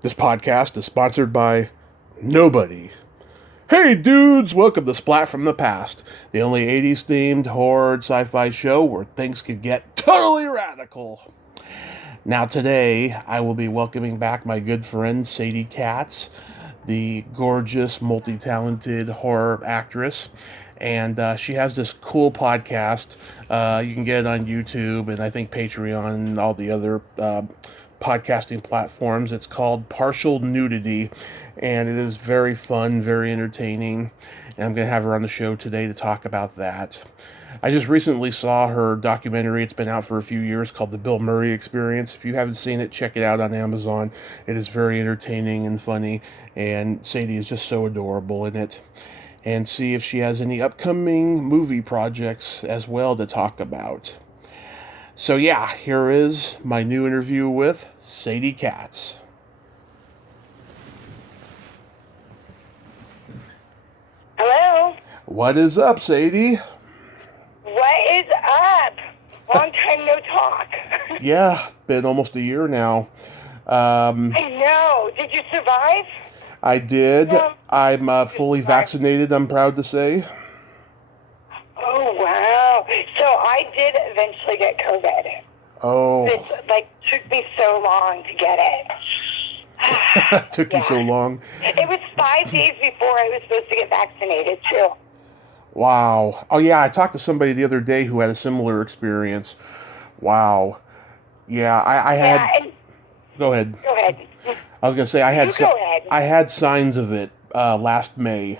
This podcast is sponsored by nobody. Hey dudes, welcome to Splat from the Past, the only 80s themed horror sci-fi show where things can get totally radical. Now today, I will be welcoming back my good friend Sadie Katz, the gorgeous, multi-talented horror actress. And she has this cool podcast. You can get it on YouTube and I think Patreon and all the other podcasting platforms. It's called Partial Nudity, and it is very fun, very entertaining. And I'm going to have her on the show today to talk about that. I just recently saw her documentary. It's been out for a few years called The Bill Murray Experience. If you haven't seen it, check it out on Amazon. It is very entertaining and funny, and Sadie is just so adorable in it. And see if she has any upcoming movie projects as well to talk about. So yeah, here is my new interview with Sadie Katz. Hello? What is up, Sadie? What is up? Long time no talk. Yeah, been almost a year now. I know. Did you survive? I did. No. I'm fully vaccinated, I'm proud to say. Oh, wow. So I did eventually get COVID. Oh. It took me so long to get it. Took you so long. It was 5 days before I was supposed to get vaccinated, too. Wow. Oh, yeah, I talked to somebody the other day who had a similar experience. Wow. Yeah, I had... Yeah, Go ahead. go ahead. I was going to say, Go ahead. I had signs of it last May.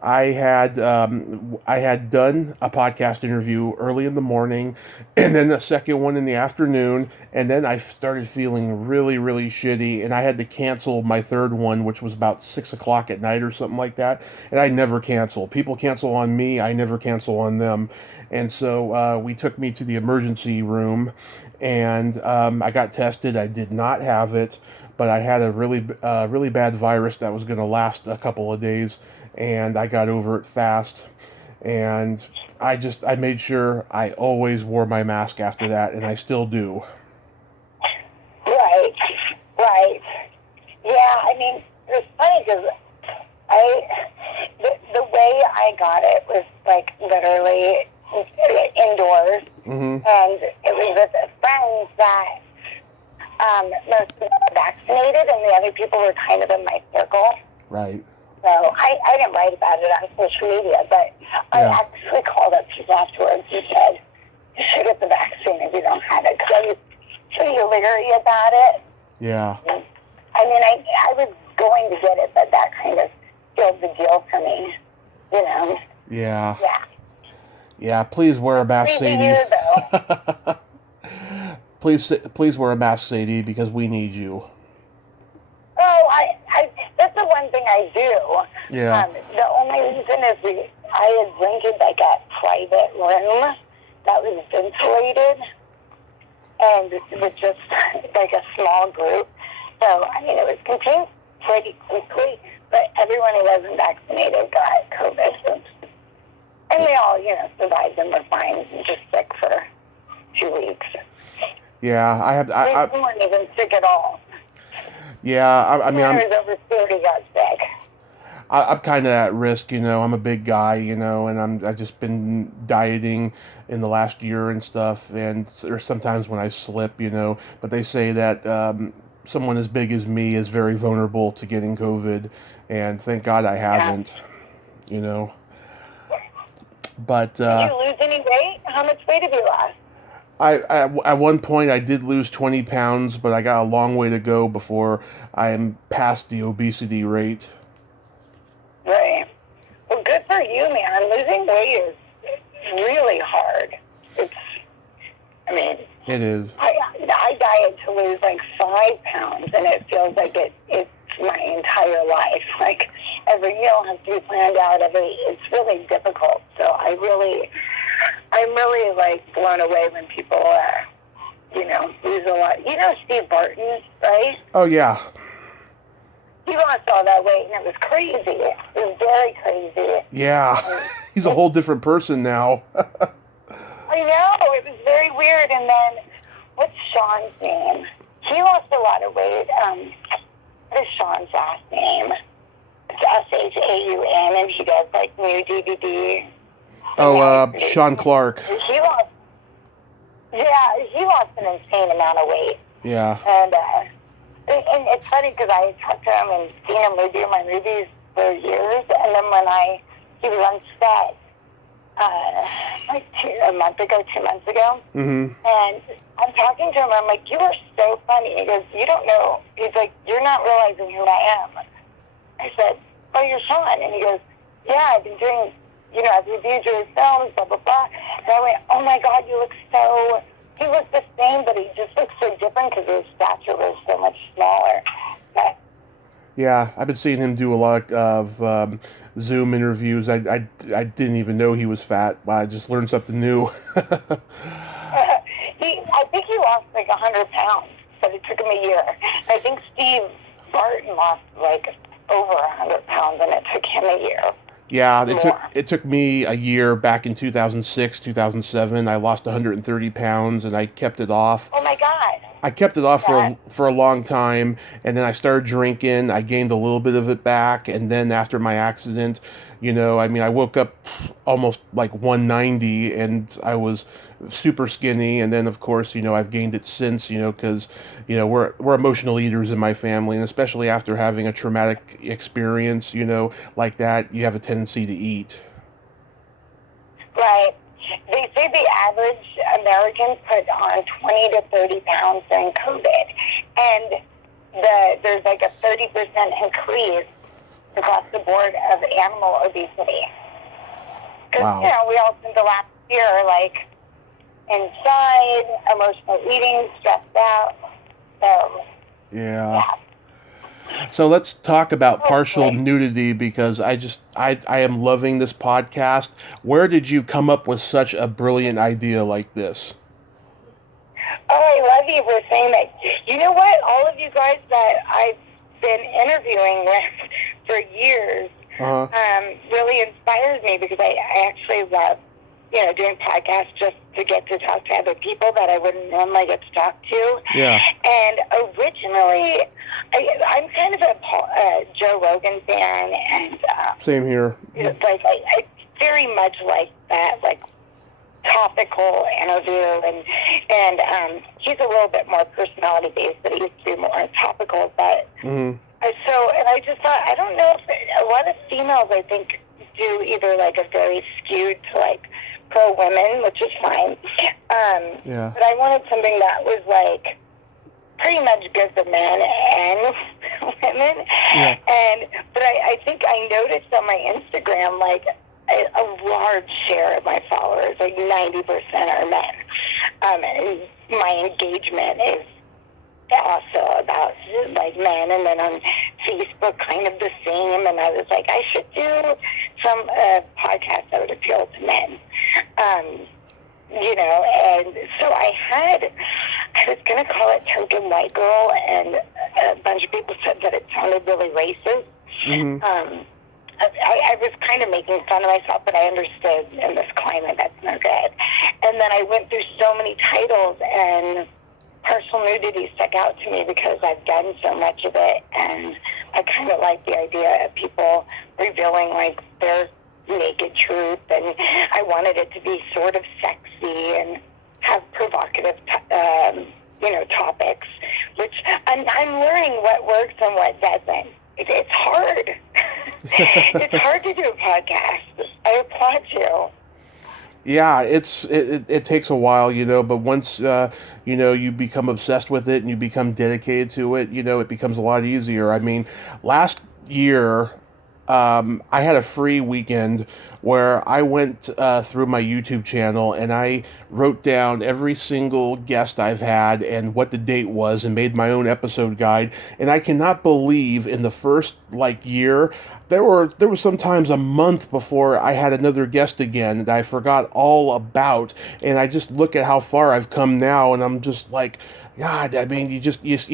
I had done a podcast interview early in the morning, and then the second one in the afternoon, and then I started feeling really, really shitty, and I had to cancel my third one, which was about 6 o'clock at night or something like that, and I never cancel. People cancel on me, I never cancel on them, and so we took me to the emergency room, and I got tested. I did not have it, but I had a really bad virus that was going to last a couple of days, and I got over it fast. And I made sure I always wore my mask after that, and I still do. Right. Yeah, I mean, it was funny because the way I got it was literally indoors, Mm-hmm. and it was with friends that most of them were vaccinated, and the other people were kind of in my circle. Right. So I didn't write about it on social media, but I actually called up people afterwards and said, you should get the vaccine if you don't have it, because I was pretty leery about it. Yeah. I mean, I was going to get it, but that kind of sealed the deal for me, you know. Yeah. Yeah. Yeah, please wear a mask, Sadie. Year, though. Please wear a mask, Sadie, because we need you. Oh, I that's the one thing I do. Yeah. The only reason is I had rented a private room that was ventilated, and it was just a small group. So, I mean, it was contained pretty quickly, but everyone who wasn't vaccinated got COVID. And they all, survived and were fine, just sick for 2 weeks. Yeah, They weren't even sick at all. Yeah, I mean, I was over 30 got sick. I'm kind of at risk, I'm a big guy, and I've just been dieting in the last year and stuff, and there's sometimes when I slip, but they say that someone as big as me is very vulnerable to getting COVID, and thank God I haven't, But did you lose any weight? How much weight have you lost? at one point I did lose 20 pounds, but I got a long way to go before I am past the obesity rate. Right. Well, good for you, man. Losing weight is really hard. It is. I diet to lose 5 pounds, and it feels like it's my entire life. Every meal has to be planned out. It's really difficult. So I'm really blown away when people, lose a lot. Steve Barton, right? Oh yeah. He lost all that weight, and it was crazy. It was very crazy. Yeah, he's a whole different person now. I know, it was very weird. And then, what's Sean's name? he lost a lot of weight. What is Sean's last name? It's Shaun, and he does like new DVD. Sean Clark. He lost, he lost an insane amount of weight. Yeah. And it's funny because I talked to him and seen him review my movies for years, and then when he was on set like 2 months ago, Mm-hmm. and I'm talking to him, I'm like, you are so funny. He goes, you don't know. He's like, you're not realizing who I am. I said, oh, you're Sean. And he goes, yeah, I've been doing, I've reviewed your films, blah, blah, blah. And I went, oh my God, you look so, he looks the same, but he just looks so different because his stature was so much smaller. But, yeah, I've been seeing him do a lot of Zoom interviews. I didn't even know he was fat. I just learned something new. I think he lost like 100 pounds, but it took him a year. I think Steve Barton lost like over 100 pounds, and it took him a year. Yeah, it took me a year back in 2006, 2007. I lost 130 pounds, and I kept it off. Oh my God! I kept it off for a long time, and then I started drinking. I gained a little bit of it back, and then after my accident, I woke up almost like 190, and I was super skinny. And then, of course, I've gained it since, because, we're emotional eaters in my family, and especially after having a traumatic experience, like that, you have a tendency to eat. Right. They say the average American put on 20 to 30 pounds during COVID, and there's like a 30% increase across the board of animal obesity. Because, wow. We all spent the last year, like, inside, emotional eating, stressed out. So, yeah. So let's talk about partial nudity, because I am loving this podcast. Where did you come up with such a brilliant idea like this? Oh, I love you for saying that. You know what? All of you guys that I've been interviewing with for years really inspires me, because I actually love, doing podcasts just to get to talk to other people that I wouldn't normally get to talk to. Yeah. And originally, I'm kind of a Joe Rogan fan, and same here. Like I very much like that, like topical interview, and he's a little bit more personality based, but he used to be more topical. But and I just thought, I don't know if a lot of females, I think, do either like a very skewed to like pro women, which is fine. Yeah. But I wanted something that was like pretty much good for men and women. Yeah. But I think I noticed on my Instagram, like a large share of my followers, like 90% are men. And my engagement is also about like men, and then on Facebook kind of the same, and I was like, I should do some podcast that would appeal to men. And so I was going to call it Token White Girl, and a bunch of people said that it sounded really racist. I was kind of making fun of myself, but I understood in this climate that's no good. And then I went through so many titles, and partial nudity stuck out to me because I've done so much of it, and I kind of like the idea of people revealing like their naked truth, and I wanted it to be sort of sexy and have provocative topics, which I'm learning what works and what doesn't. It's hard. It's hard to do a podcast. I applaud you. Yeah, it takes a while, but once you become obsessed with it and you become dedicated to it, it becomes a lot easier. I mean, last year I had a free weekend where I went through my YouTube channel and I wrote down every single guest I've had and what the date was, and made my own episode guide. And I cannot believe in the first year, there was sometimes a month before I had another guest again that I forgot all about. And I just look at how far I've come now, and I'm just like, God, I mean, you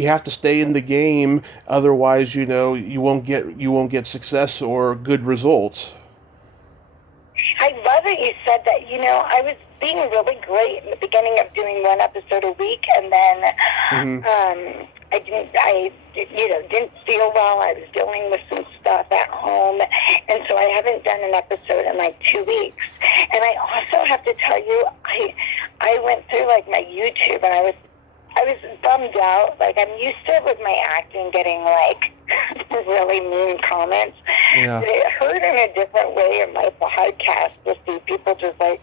have to stay in the game, otherwise, you won't get success or good results. I love that you said that. I was being really great in the beginning of doing one episode a week, and then I didn't feel well. I was dealing with some stuff at home, and so I haven't done an episode in like 2 weeks. And I also have to tell you, I went through like my YouTube, and I was bummed out. Like, I'm used to with my acting getting like really mean comments, but it hurt in a different way in my podcast to see people just like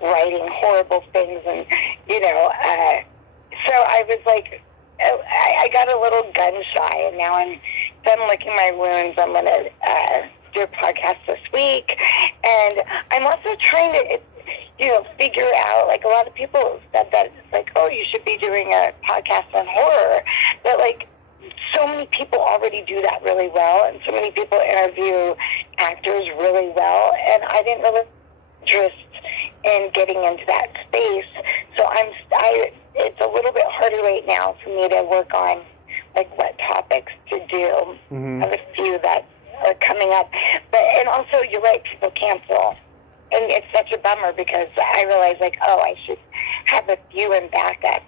writing horrible things, and so I was like, I got a little gun shy, and now I'm done licking my wounds. I'm gonna do a podcast this week, and I'm also trying to figure out, like, a lot of people said that, like, oh, you should be doing a podcast on horror, but like, so many people already do that really well, and so many people interview actors really well, and I didn't really interest in getting into that space. So it's a little bit harder right now for me to work on like what topics to do. I have a few that are coming up, and also you're right, people cancel, and it's such a bummer because I realize like, oh, I should have a few in backup.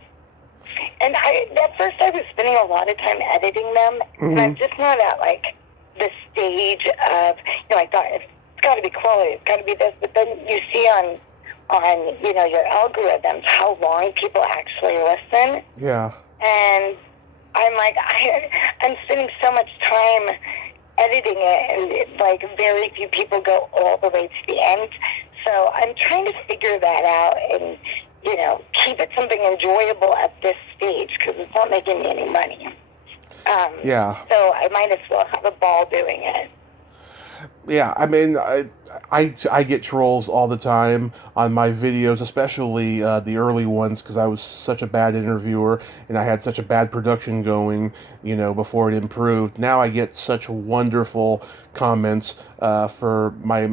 And at first I was spending a lot of time editing them, and I'm just not at like the stage of, I thought it's got to be quality, it's got to be this, but then you see on your algorithms how long people actually listen. Yeah. And I'm like, I'm spending so much time editing it, and like very few people go all the way to the end. So I'm trying to figure that out and keep it something enjoyable at this stage because it's not making me any money. So I might as well have a ball doing it. Yeah, I mean, I get trolls all the time on my videos, especially the early ones, because I was such a bad interviewer and I had such a bad production going, before it improved. Now I get such wonderful comments for my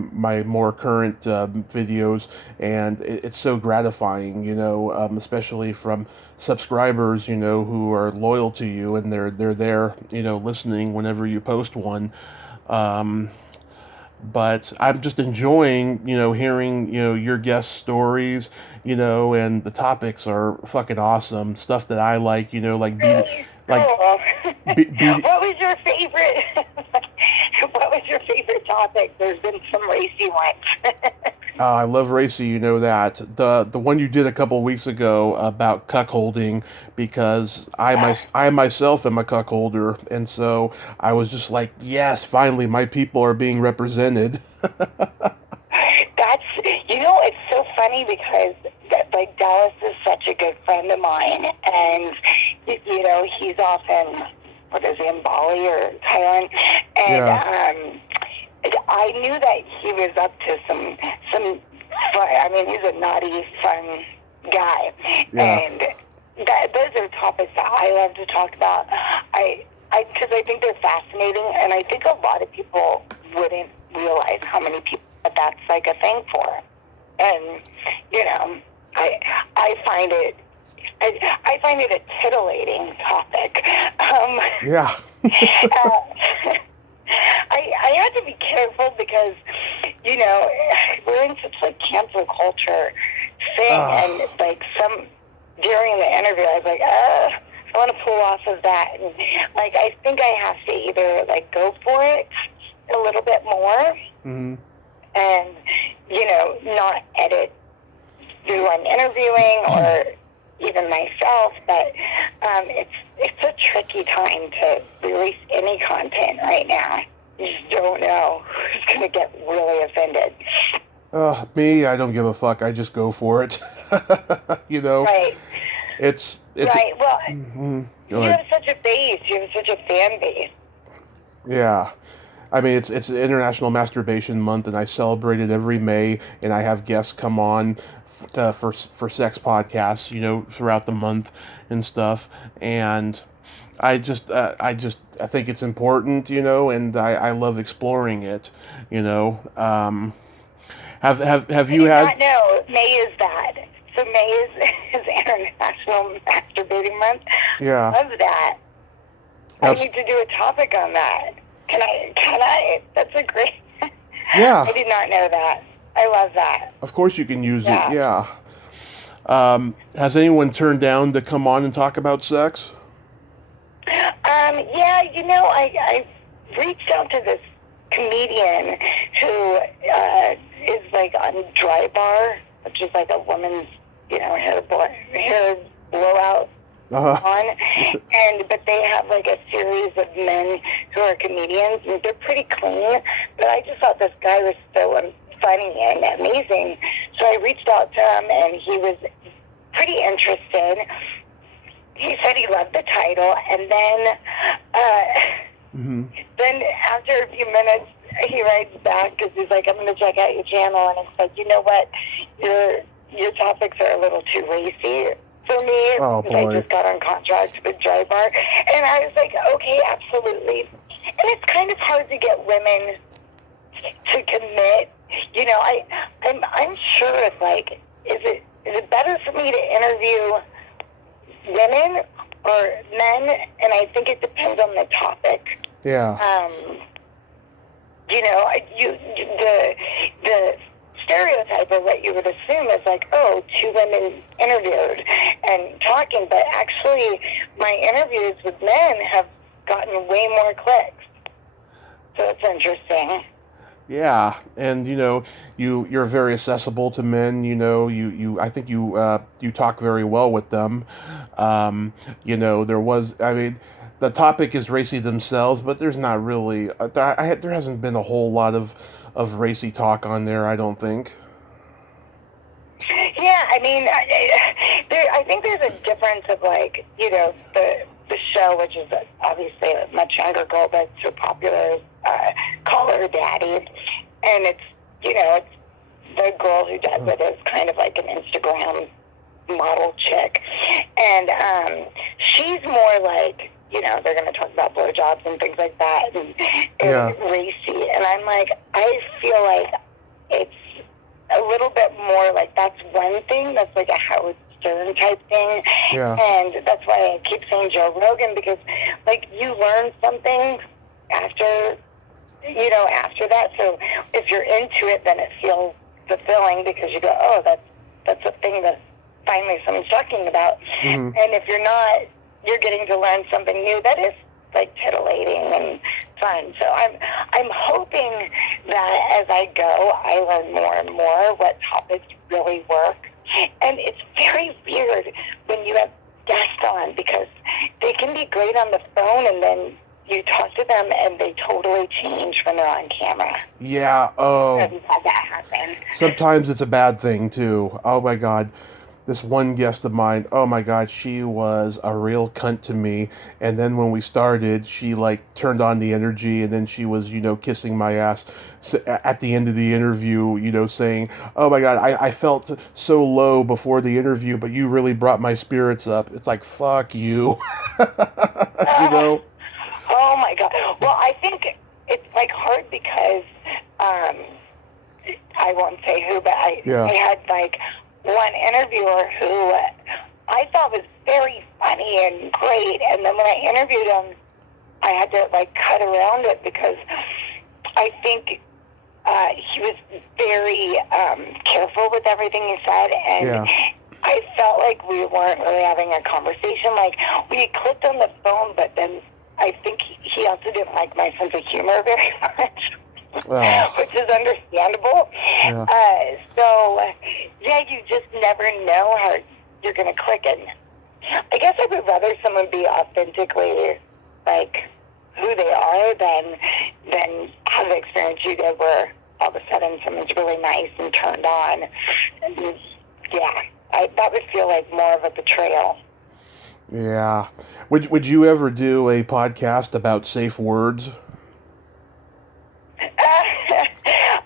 more current videos, and it's so gratifying, especially from subscribers, who are loyal to you, and they're there, listening whenever you post one. But I'm just enjoying, hearing, your guest stories, and the topics are fucking awesome. Stuff that I like, like what was your favorite? What was your favorite topic? There's been some racy ones. I love racy, you know that. The one you did a couple weeks ago about cuckolding, because I myself am a cuckolder, and so I was just like, yes, finally my people are being represented. That's, it's so funny because like Dallas is such a good friend of mine, and he's off in Bali or Thailand, and I knew that he was up to some fun. I mean, he's a naughty, fun guy, and those are topics that I love to talk about. Because I think they're fascinating, and I think a lot of people wouldn't realize how many people that's like a thing for. And I find it a titillating topic. I have to be careful because, we're in such like cancel culture thing, and like during the interview, I was like, I want to pull off of that, and like I think I have to either like go for it a little bit more, and not edit who I'm interviewing or even myself, but it's a tricky time to release any content right now. You just don't know who's going to get really offended. Me, I don't give a fuck. I just go for it. Right. It's right. Well, you have such a base. You have such a fan base. Yeah. I mean, it's International Masturbation Month, and I celebrate it every May, and I have guests come on for sex podcasts, throughout the month and stuff. And I think it's important, and I love exploring it, Have you had? Not know May is that. So May is International Masturbating Month. Yeah. I love that. I need to do a topic on that. Can I? That's a great. Yeah. I did not know that. I love that. Of course you can use it. Yeah. Has anyone turned down to come on and talk about sex? Yeah, I reached out to this comedian who is like on Dry Bar, which is like a woman's, hair blowout Uh-huh. on, but they have like a series of men who are comedians, and they're pretty clean. But I just thought this guy was so funny and amazing, so I reached out to him, and he was pretty interested. He said he loved the title, and then after a few minutes, he writes back because he's like, "I'm going to check out your channel," and it's like, you know what, your topics are a little too racy for me. Oh, boy. I just got on contract with Dry Bar, and I was like, okay, absolutely. And it's kind of hard to get women to commit. I'm sure it's like, is it better for me to interview women or men? And I think it depends on the topic. Yeah. The stereotype of what you would assume is like, oh, two women interviewed and talking, but actually my interviews with men have gotten way more clicks. So it's interesting. Yeah, and you're very accessible to men. I think you talk very well with them. The topic is racy themselves, but there's not really there hasn't been a whole lot of racy talk on there, I don't think. Yeah, I think there's a difference of like, the show, which is obviously a much younger girl, but so popular, is Call Her Daddy, and it's the girl who does it is kind of like an Instagram model chick, and she's more like, they're going to talk about blowjobs and things like that, and racy, and I'm like, I feel like it's a little bit more like that's one thing that's like a Howard Stern type thing, and that's why I keep saying Joe Rogan, because like you learn something after that. So if you're into it, then it feels fulfilling because you go, oh, that's a thing that finally someone's talking about. Mm-hmm. And if you're not, you're getting to learn something new that is like titillating and fun. So I'm hoping that as I go, I learn more and more what topics really work. And it's very weird when you have guests on, because they can be great on the phone, and then you talk to them and they totally change when they're on camera. Yeah. Oh. Have you had that happen? Sometimes it's a bad thing too. Oh my God. This one guest of mine, oh my God, she was a real cunt to me. And then when we started, she like turned on the energy, and then she was, kissing my ass at the end of the interview, saying, oh my God, I felt so low before the interview, but you really brought my spirits up. It's like, fuck you. Oh my God. Well, I think it's like hard because I won't say who, but I had like one interviewer who I thought was very funny and great, and then when I interviewed him, I had to like cut around it because I think he was very careful with everything he said, and I felt like we weren't really having a conversation. Like we clicked on the phone, but then I think he also didn't like my sense of humor very much. Which is understandable. Yeah. You just never know how you're going to click. And I guess I would rather someone be authentically like who they are than have the experience you did where all of a sudden someone's really nice and turned on. And, that would feel like more of a betrayal. Yeah. Would you ever do a podcast about safe words?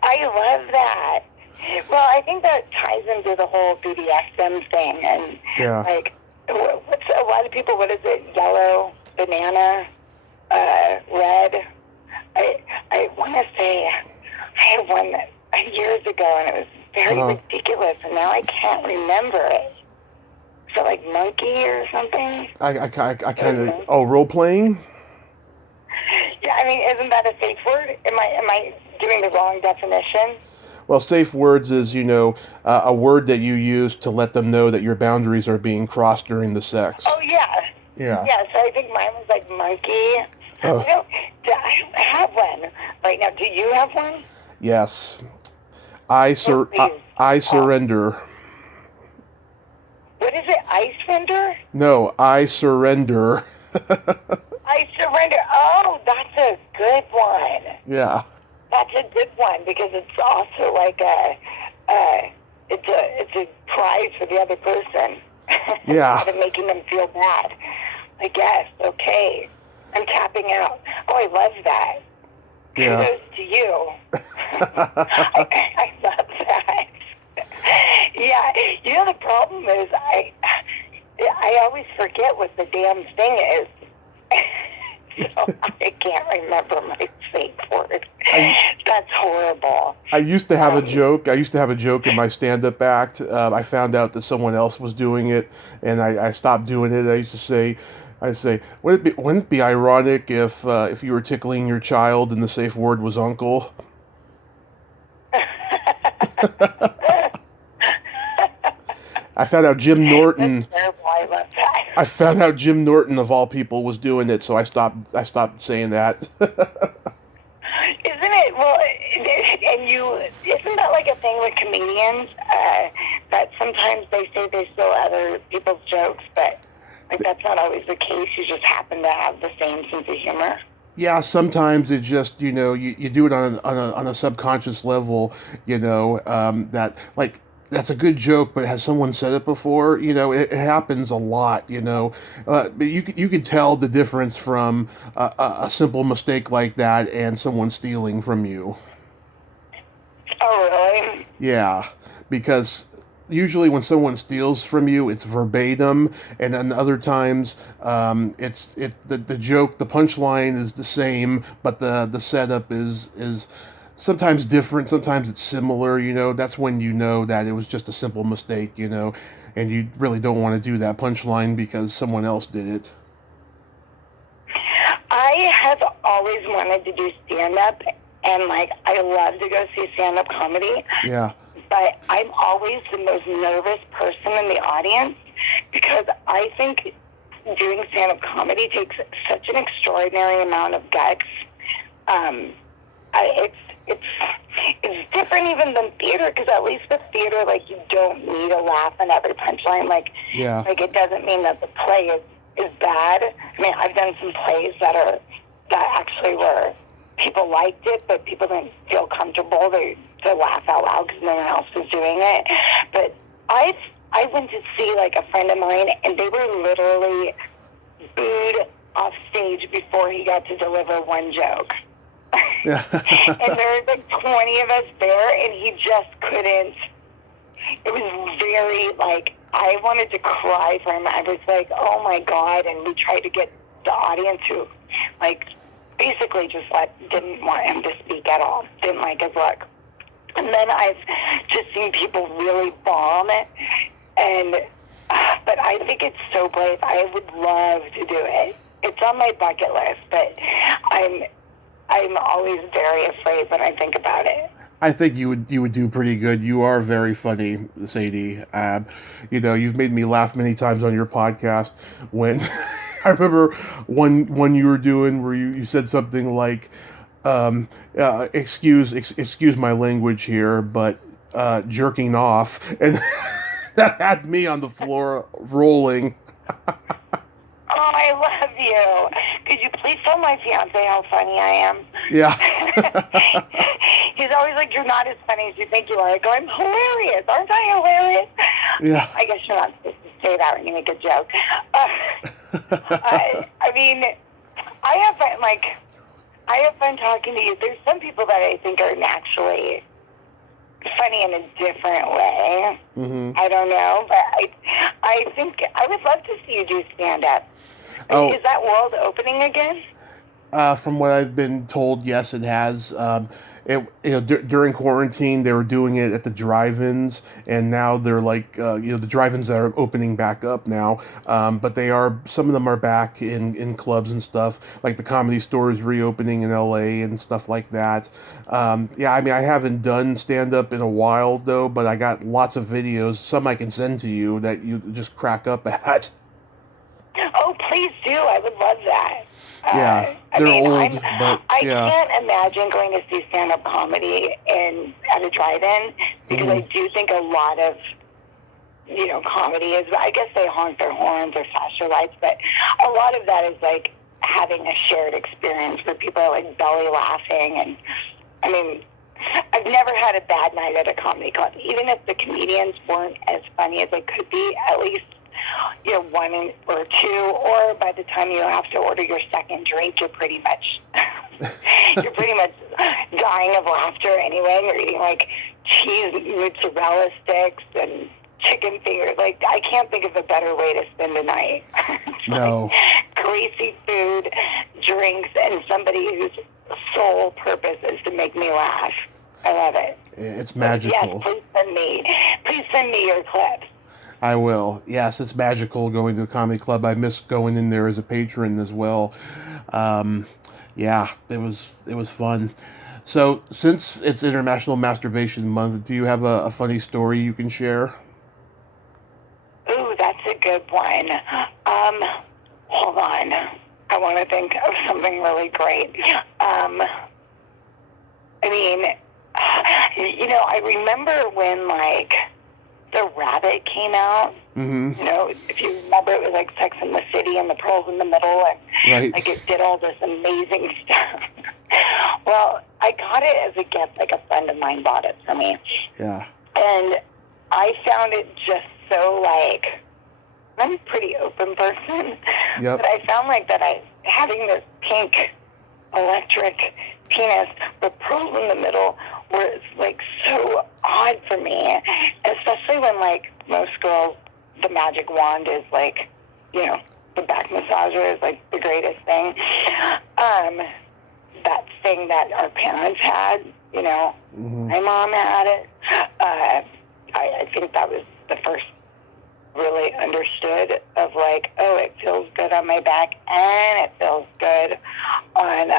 I love that. Well, I think that ties into the whole BDSM thing, and like, what's a lot of people? What is it? Yellow, banana, red. I want to say I had one years ago, and it was very ridiculous, and now I can't remember it. So like monkey or something. I kind of role playing. Yeah, isn't that a safe word? Am I giving the wrong definition? Well, safe words is, a word that you use to let them know that your boundaries are being crossed during the sex. Oh, yeah. Yeah. Yeah, so I think mine was like monkey. Oh. I don't have one right now. Do you have one? Yes. Oh, please. I surrender. What is it? Ice render? No, I surrender. I surrender. Oh, that's a good one. Yeah. That's a good one because it's also like it's a prize for the other person. Yeah. Instead of making them feel bad. I guess. Okay. I'm tapping out. Oh, I love that. Yeah. Kudos to you. I love that. Yeah. The problem is I always forget what the damn thing is. So I can't remember my safe word. That's horrible. I used to have a joke. I used to have a joke in my stand-up act. I found out that someone else was doing it, and I stopped doing it. I say, wouldn't it be ironic if you were tickling your child and the safe word was uncle? I found out Jim Norton. That's terrible. I love that. I found out Jim Norton of all people was doing it, so I stopped saying that. Isn't it? Well, isn't that like a thing with comedians? That sometimes they say they steal other people's jokes, but like that's not always the case. You just happen to have the same sense of humor. Yeah, sometimes it just, you do it on a subconscious level, that like that's a good joke, but has someone said it before? It happens a lot, but you could tell the difference from a simple mistake like that and someone stealing from you. Oh, really? Yeah, because usually when someone steals from you, it's verbatim, and then other times, the joke, the punchline is the same, but the setup is sometimes different, sometimes it's similar. That's when you know that it was just a simple mistake. And you really don't want to do that punchline because someone else did it. I have always wanted to do stand-up, and like I love to go see stand-up comedy. Yeah. But I'm always the most nervous person in the audience because I think doing stand-up comedy takes such an extraordinary amount of guts. It's different even than theater because at least with theater, like you don't need a laugh on every punchline. Like it doesn't mean that the play is bad. I mean, I've done some plays that actually were people liked it, but people didn't feel comfortable to laugh out loud because no one else was doing it. But I went to see like a friend of mine, and they were literally booed off stage before he got to deliver one joke. Yeah. And there was like 20 of us there, and he just couldn't. It was very like I wanted to cry for him. I was like, oh my God, and we tried to get the audience who like basically just didn't want him to speak at all, didn't like his look. And then I've just seen people really bomb it, but I think it's so brave. I would love to do it. It's on my bucket list, but I'm always very afraid when I think about it. I think you would do pretty good. You are very funny, Sadie. You've made me laugh many times on your podcast when I remember one you were doing where you said something like, excuse my language here, but jerking off, and that had me on the floor rolling. Oh, I love you. Could you please tell my fiance how funny I am? Yeah. He's always like, you're not as funny as you think you are. I go, I'm hilarious. Aren't I hilarious? Yeah. I guess you're not supposed to say that when you make a joke. I mean, I have fun talking to you. There's some people that I think are naturally funny in a different way. Mm-hmm. I don't know, but I think I would love to see you do stand-up. Oh. Is that world opening again? From what I've been told, yes, it has. During quarantine, they were doing it at the drive-ins, and now they're like, the drive-ins are opening back up now. But some of them are back in clubs and stuff. Like the Comedy Store is reopening in LA and stuff like that. Yeah, I mean, I haven't done stand-up in a while though, but I got lots of videos. Some I can send to you that you just crack up at. Oh, please do. I would love that. Yeah, I they're mean, old, but I yeah. can't imagine going to see stand-up comedy at a drive-in because I do think a lot of, comedy is, I guess they honk their horns or flash their lights, but a lot of that is like having a shared experience where people are like belly laughing. And I mean, I've never had a bad night at a comedy club. Even if the comedians weren't as funny as they could be, at least one or two, or by the time you have to order your second drink, you're pretty much dying of laughter anyway. You're eating like cheese mozzarella sticks and chicken fingers. Like, I can't think of a better way to spend a night. No. Like greasy food, drinks, and somebody whose sole purpose is to make me laugh. I love it. It's magical. Yes, please send me your clips. I will. Yes, it's magical going to a comedy club. I miss going in there as a patron as well. Yeah, it was fun. So, since it's International Masturbation Month, do you have a funny story you can share? Ooh, that's a good one. Hold on. I want to think of something really great. I remember when, like, The Rabbit came out. Mm-hmm. If you remember, it was like Sex and the City and the pearls in the middle, and right. like it did all this amazing stuff. Well, I got it as a gift. Like a friend of mine bought it for me. Yeah. And I found it just so like, I'm a pretty open person. Yep. But I found like that having this pink electric penis with pearls in the middle was like so odd for me, especially when like most girls, the magic wand is like, the back massager is like the greatest thing. That thing that our parents had, Mm-hmm. my mom had it. I think that was the first really understood of like, oh, it feels good on my back and it feels good on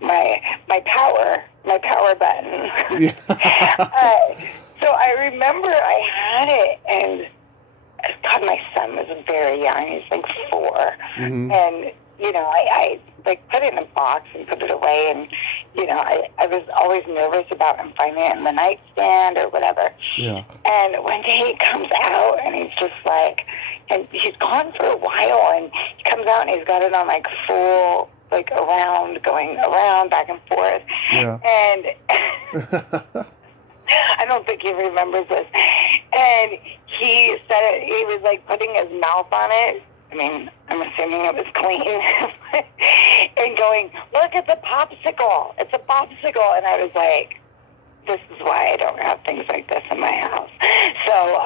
my power button. Yeah. So I remember I had it, and God, my son was very young. He was like 4, Mm-hmm. and I like put it in a box and put it away, and I was always nervous about him finding it in the nightstand or whatever. Yeah. And one day he comes out, and he's just like, and he's gone for a while, and he comes out and he's got it on like full, like going around back and forth. Yeah. And I don't think he remembers this. And he said he was like putting his mouth on it. I mean, I'm assuming it was clean. And going, look at the popsicle. It's a popsicle. And I was like, this is why I don't have things like this in my house. So,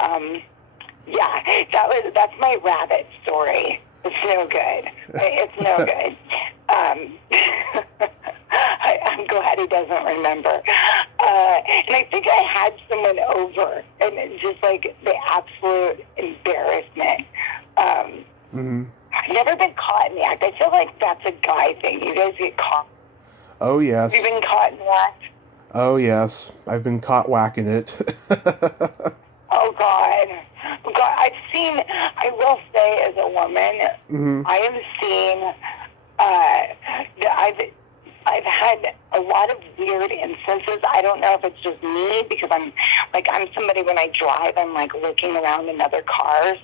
yeah, that's my rabbit story. It's no good. It's no good. I'm glad he doesn't remember. And I think I had someone over, and it's just like the absolute embarrassment. Mm-hmm. I've never been caught in the act. I feel like that's a guy thing. You guys get caught. Oh, yes. You've been caught in the act? Oh, yes. I've been caught whacking it. Oh, God. I will say as a woman, Mm-hmm. I have seen, I've had a lot of weird instances. I don't know if it's just me, because I'm somebody, when I drive, I'm like looking around in other cars.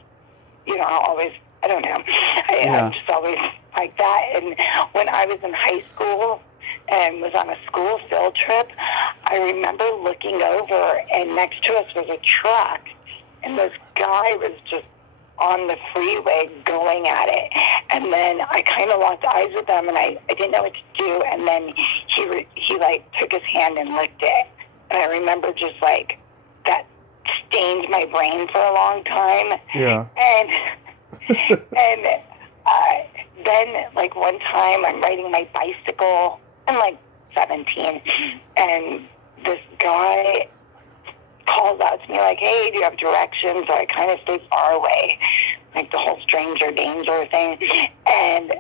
I don't know. I'm just always like that. And when I was in high school and was on a school field trip, I remember looking over, and next to us was a truck, and this guy was just on the freeway going at it. And then I kind of locked eyes with him, and I didn't know what to do. And then he like took his hand and licked it. And I remember just like that stained my brain for a long time. Yeah. And then, like, one time I'm riding my bicycle. I'm, like, 17. And this guy calls out to me, like, hey, do you have directions? So I kind of stay far away, like the whole stranger danger thing. And,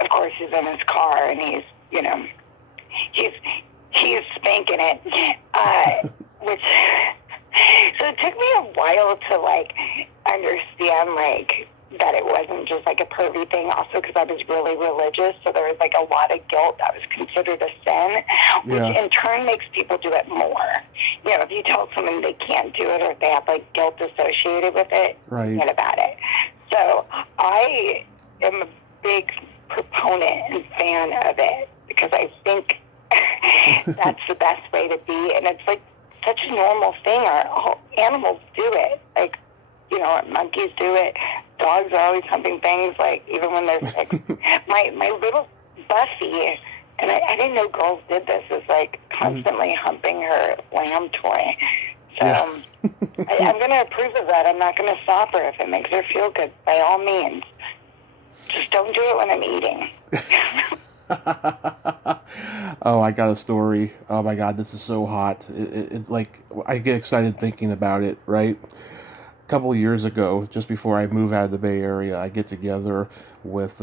of course, he's in his car, and he's, you know, he's spanking it, which... So it took me a while to, like, understand, like, that it wasn't just, like, a pervy thing, also because I was really religious, so there was, like, a lot of guilt that was considered a sin, which in turn makes people do it more. You know, if you tell someone they can't do it or if they have, like, guilt associated with it, forget about it. So I am a big proponent and fan of it because I think that's the best way to be, and it's, like, such a normal thing. Our animals do it. Like, you know, monkeys do it. Dogs are always humping things, like, even when they're sick. my little Buffy, and I didn't know girls did this, is, like, constantly humping her lamb toy. So I'm going to approve of that. I'm not going to stop her if it makes her feel good, by all means. Just don't do it when I'm eating. Oh, I got a story. Oh my God, this is so hot. It's like, I get excited thinking about it, right? A couple of years ago, just before I move out of the Bay Area, I get together with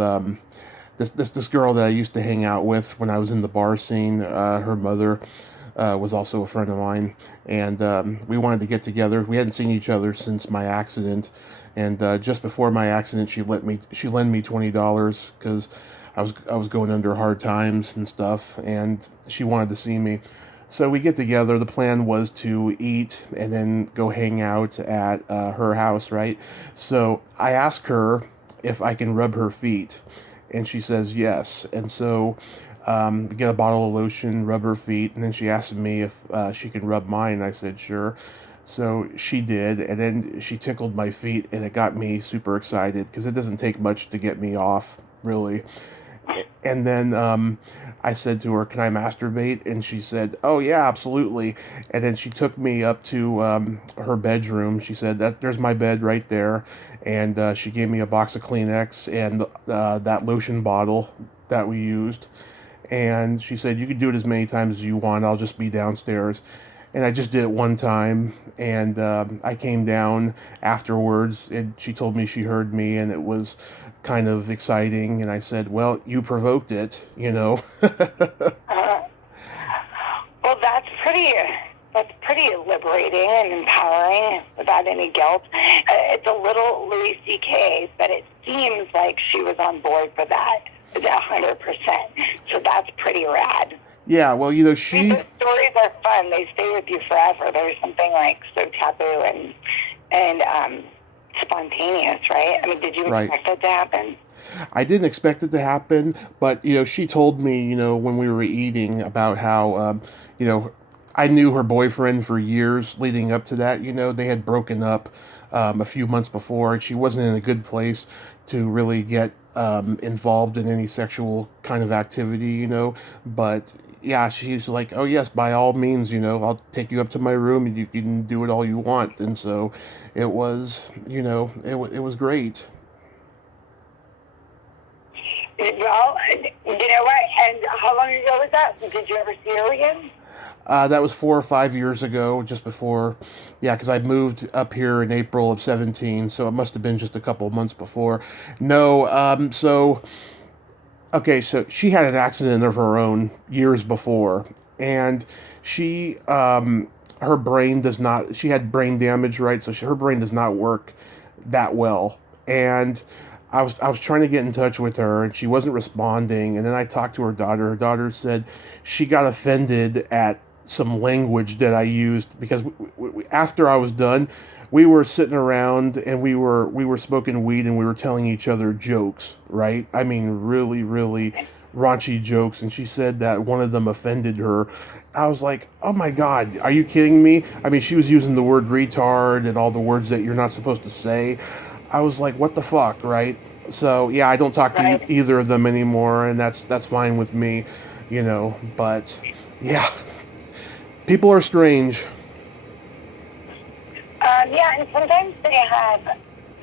this girl that I used to hang out with when I was in the bar scene. Her mother was also a friend of mine, and we wanted to get together. We hadn't seen each other since my accident, and just before my accident, she lent me $20 because I was going under hard times and stuff, and she wanted to see me. So we get together. The plan was to eat and then go hang out at her house, right? So I ask her if I can rub her feet, and she says yes. And so we get a bottle of lotion, rub her feet, and then she asked me if she can rub mine. I said sure. So she did, and then she tickled my feet, and it got me super excited because it doesn't take much to get me off, really. And then I said to her, can I masturbate? And she said, oh, yeah, absolutely. And then she took me up to her bedroom. She said, there's my bed right there. And she gave me a box of Kleenex and that lotion bottle that we used. And she said, you can do it as many times as you want. I'll just be downstairs. And I just did it one time, and I came down afterwards, and she told me she heard me, and it was kind of exciting, and I said, well, you provoked it, you know. Well, that's pretty liberating and empowering without any guilt. It's a little Louis C.K., but it seems like she was on board for that 100%. So that's pretty rad. Yeah, well, you know, The stories are fun. They stay with you forever. There's something, like, so taboo and spontaneous, right? I mean, did you expect it to happen? I didn't expect it to happen, but, you know, she told me, you know, when we were eating about how, you know, I knew her boyfriend for years leading up to that. You know, they had broken up a few months before, and she wasn't in a good place to really get involved in any sexual kind of activity, you know, but yeah, she's like, oh yes, by all means, you know, I'll take you up to my room and you can do it all you want. And so it was, you know, it was great. Well, you know what? And how long ago was that? Did you ever see her again? That was 4 or 5 years ago, just before, yeah, because I moved up here in April of 17, so it must have been just a couple of months before. No, okay, so she had an accident of her own years before, and her brain does not, she had brain damage, right? So her brain does not work that well. And I was trying to get in touch with her, and she wasn't responding. And then I talked to her daughter. Her daughter said she got offended at some language that I used because after I was done, we were sitting around and we were smoking weed and we were telling each other jokes, right? I mean, really, really raunchy jokes. And she said that one of them offended her. I was like, oh my God, are you kidding me? I mean, she was using the word retard and all the words that you're not supposed to say. I was like, what the fuck, right? So yeah, I don't talk to either of them anymore, and that's fine with me, you know. But yeah, people are strange. Yeah, and sometimes they have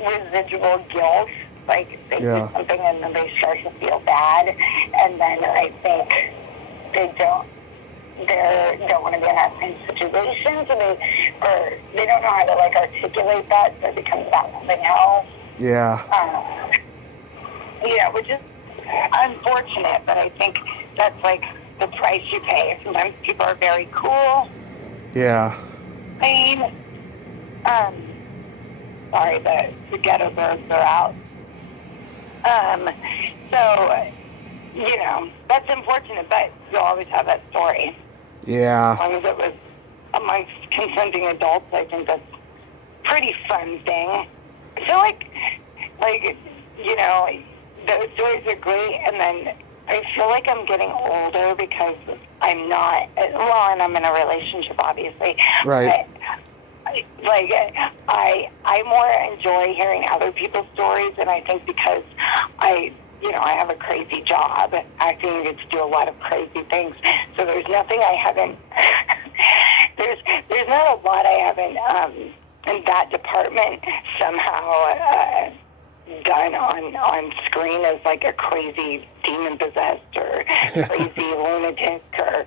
residual guilt Like, they Yeah. do something and then they start to feel bad, and then I think they don't want to be in that same situation, so they don't know how to, like, articulate that, so it becomes about something else. Yeah. Which is unfortunate, but I think that's, like, the price you pay. Sometimes people are very cool. Yeah. Sorry, the ghetto birds are out. So, that's unfortunate, but you'll always have that story. Yeah. As long as it was amongst consenting adults, I think that's a pretty fun thing. I feel like, those stories are great, and then I feel like I'm getting older because I'm not, and I'm in a relationship, obviously. Right. But, I more enjoy hearing other people's stories, and I think because I have a crazy job. Acting, you get to do a lot of crazy things. So there's nothing I haven't, there's not a lot I haven't, in that department somehow, done on screen as, like, a crazy demon-possessed or crazy lunatic or,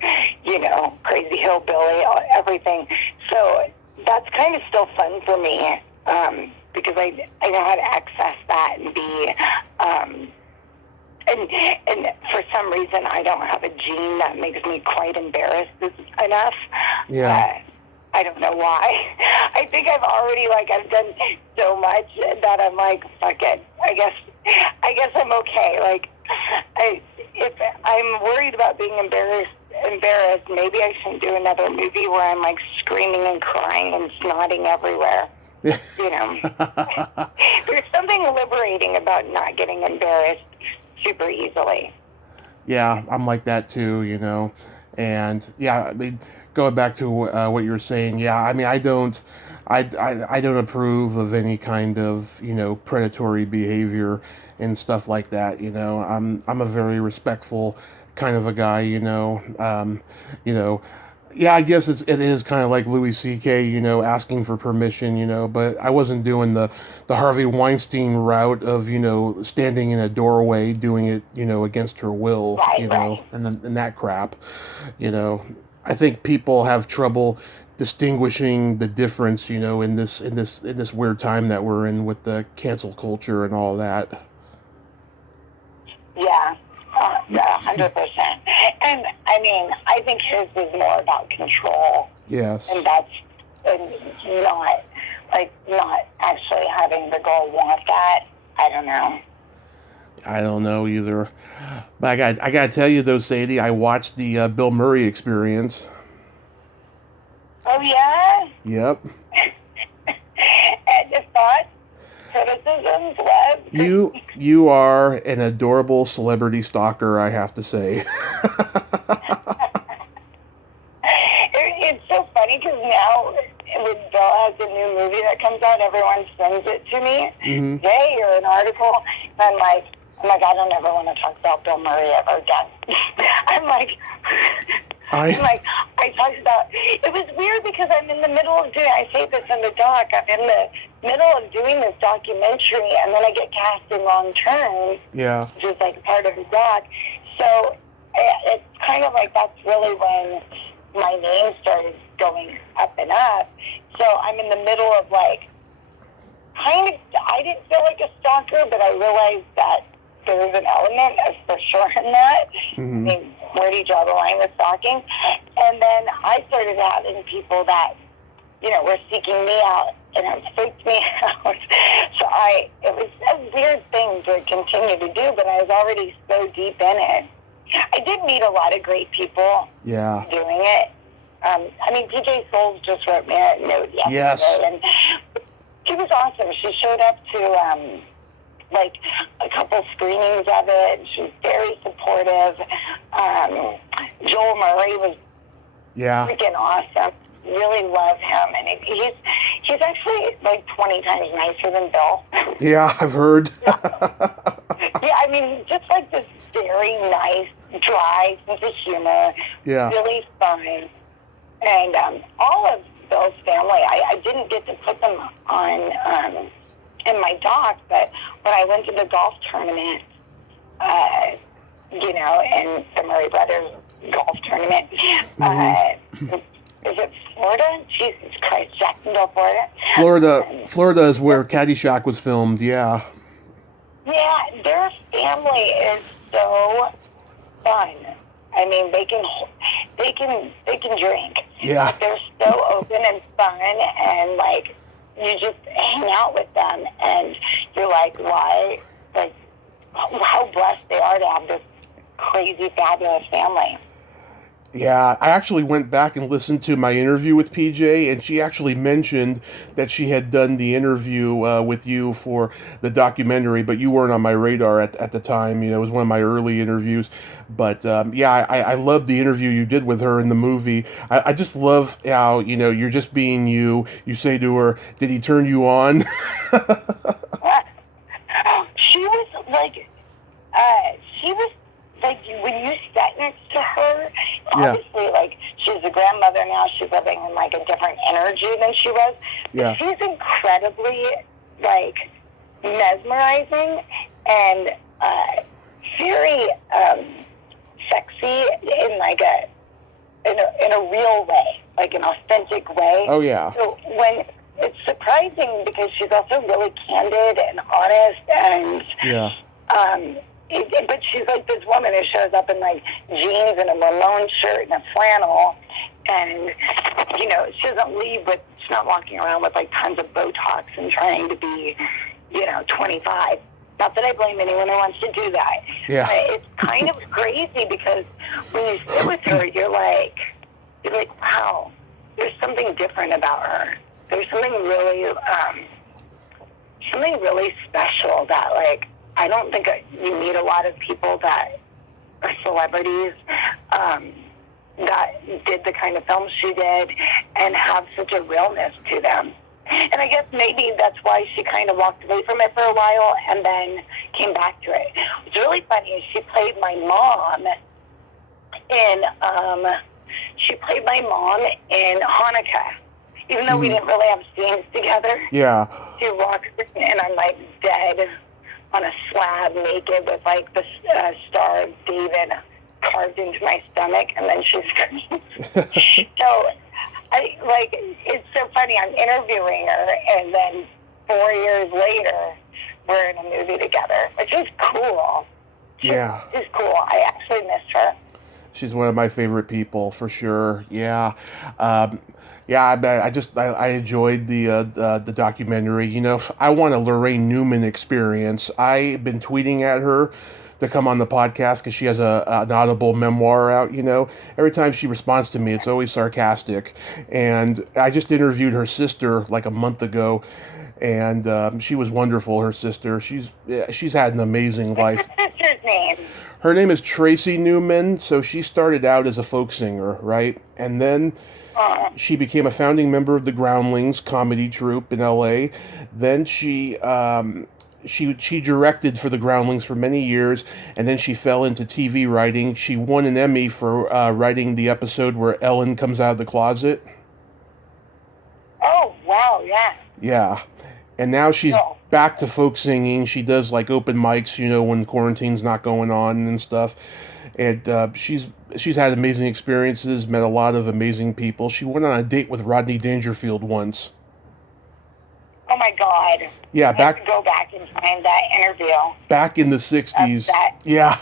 crazy hillbilly, everything. So that's kind of still fun for me, because I know how to access that and be, and for some reason I don't have a gene that makes me quite embarrassed enough. Yeah. I don't know why. I think I've already, I've done so much that I'm like, fuck it. I guess I'm okay. If I'm worried about being embarrassed, maybe I shouldn't do another movie where I'm, like, screaming and crying and snotting everywhere. There's something liberating about not getting embarrassed super easily. Yeah, I'm like that too, and yeah, I mean, going back to what you were saying, yeah, I mean, I don't approve of any kind of, predatory behavior and stuff like that. I'm a very respectful kind of a guy. Yeah, I guess it is kind of like Louis C.K., asking for permission, but I wasn't doing the Harvey Weinstein route of, standing in a doorway doing it, against her will, Right. and that crap. I think people have trouble distinguishing the difference, in this weird time that we're in with the cancel culture and all that. Yeah. 100%. And I mean, I think his was more about control. Yes. And that's not actually having the girl want that. I don't know. I don't know either. But I got to tell you though, Sadie, I watched the Bill Murray Experience. Oh, yeah? Yep. And your thoughts? Criticisms? What? You are an adorable celebrity stalker, I have to say. It's so funny because now when Bill has a new movie that comes out, everyone sends it to me. Mm-hmm. Hey, or an article. And I'm like, I don't ever want to talk about Bill Murray ever again. I talked about, it was weird because I'm in the middle of doing, I say this in the doc, I'm in the middle of doing this documentary, and then I get cast in Wrong Turn, Yeah. which is like part of the doc. So it's kind of like that's really when my name started going up and up. So I'm in the middle of, like, kind of, I didn't feel like a stalker, but I realized that there was an element of for sure in that. Mm-hmm. I mean, where do you draw the line with stalking? And then I started having people that, were seeking me out, and it freaked me out. So it was a weird thing to continue to do, but I was already so deep in it. I did meet a lot of great people doing it. I mean, PJ Souls just wrote me a note yesterday, Yes. and she was awesome. She showed up to, a couple screenings of it. She was very supportive. Joel Murray was freaking awesome. Really love him, and he's actually like 20 times nicer than Bill. Yeah, I've heard. Yeah, I mean, just like this very nice, dry sense of humor. Yeah. Really fun. And all of Bill's family, I didn't get to put them on in my dock, but when I went to the golf tournament, you know, and the Murray Brothers golf tournament, is it Florida? Jesus Christ, Jacksonville, Florida? Florida is where Caddyshack was filmed, yeah. Yeah, their family is so fun. I mean, they can drink. Yeah. They're so open and fun, and like you just hang out with them, and you're like, why? Like, how blessed they are to have this crazy, fabulous family. Yeah, I actually went back and listened to my interview with PJ, and she actually mentioned that she had done the interview with you for the documentary, but you weren't on my radar at the time. You know, it was one of my early interviews. But yeah, I loved the interview you did with her in the movie. I just love how, you know, you're just being you. You say to her, "Did he turn you on?" She was like, when you sat next to her, obviously, like, she's a grandmother now. She's living in, like, a different energy than she was. Yeah. But she's incredibly, like, mesmerizing and very sexy in, like, in a real way, like an authentic way. Oh, yeah. So when it's surprising because she's also really candid and honest and yeah. But she's like this woman who shows up in like jeans and a Malone shirt and a flannel, and you know she doesn't leave with, she's not walking around with like tons of Botox and trying to be, you know, 25. Not that I blame anyone who wants to do that. Yeah. But it's kind of crazy because when you sit with her, you're like, wow, there's something different about her. There's something really special that like. I don't think you meet a lot of people that are celebrities that did the kind of films she did and have such a realness to them. And I guess maybe that's why she kind of walked away from it for a while and then came back to it. What's really funny is she played my mom in Hanukkah. Even though we didn't really have scenes together. Yeah. She walks in and I'm like dead on a slab naked with like the Star of David carved into my stomach, and then she screams. So it's so funny. I'm interviewing her, and then 4 years later, we're in a movie together, which is cool. She's cool. I actually missed her. She's one of my favorite people for sure. Yeah. I enjoyed the documentary. You know, I want a Lorraine Newman experience. I've been tweeting at her to come on the podcast because she has an Audible memoir out. You know, every time she responds to me, it's always sarcastic. And I just interviewed her sister like a month ago, and she was wonderful. Her sister, she's had an amazing life. What's her sister's name? Her name is Tracy Newman. So she started out as a folk singer, right, and then. She became a founding member of the Groundlings comedy troupe in L.A. Then she directed for the Groundlings for many years, and then she fell into TV writing. She won an Emmy for writing the episode where Ellen comes out of the closet. Oh, wow, yeah. Yeah. And now she's back to folk singing. She does like open mics, you know, when quarantine's not going on and stuff. And she's had amazing experiences, met a lot of amazing people. She went on a date with Rodney Dangerfield once. Oh my God! Yeah, I have to go back and find that interview. Back in the '60s. Yeah.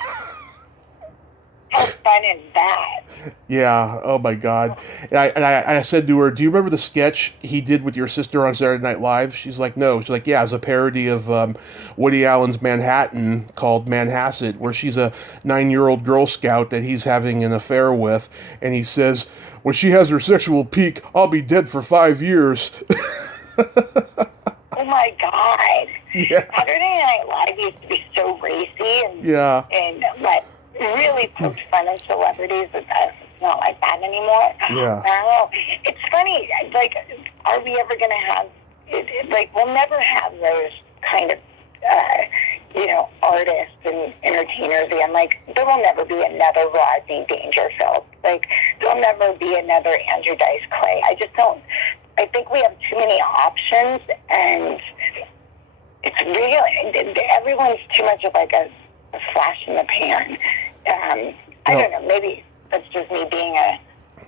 How fun is that? Yeah. Oh my God. And I said to her, "Do you remember the sketch he did with your sister on Saturday Night Live?" She's like, "No." She's like, "Yeah, it was a parody of Woody Allen's Manhattan called Manhasset, where she's a 9-year-old Girl Scout that he's having an affair with, and he says, 'When she has her sexual peak, I'll be dead for 5 years.'" Oh my God. Yeah. Saturday Night Live used to be so racy and like really poked fun at celebrities. It's not like that anymore. Yeah. Wow. It's funny. Like, are we ever going to have? Like, we'll never have those kind of, artists and entertainers again. Like, there will never be another Rodney Dangerfield. Like, there'll never be another Andrew Dice Clay. I just don't. I think we have too many options, and it's really, everyone's too much of like a flash in the pan. I don't know, maybe that's just me being a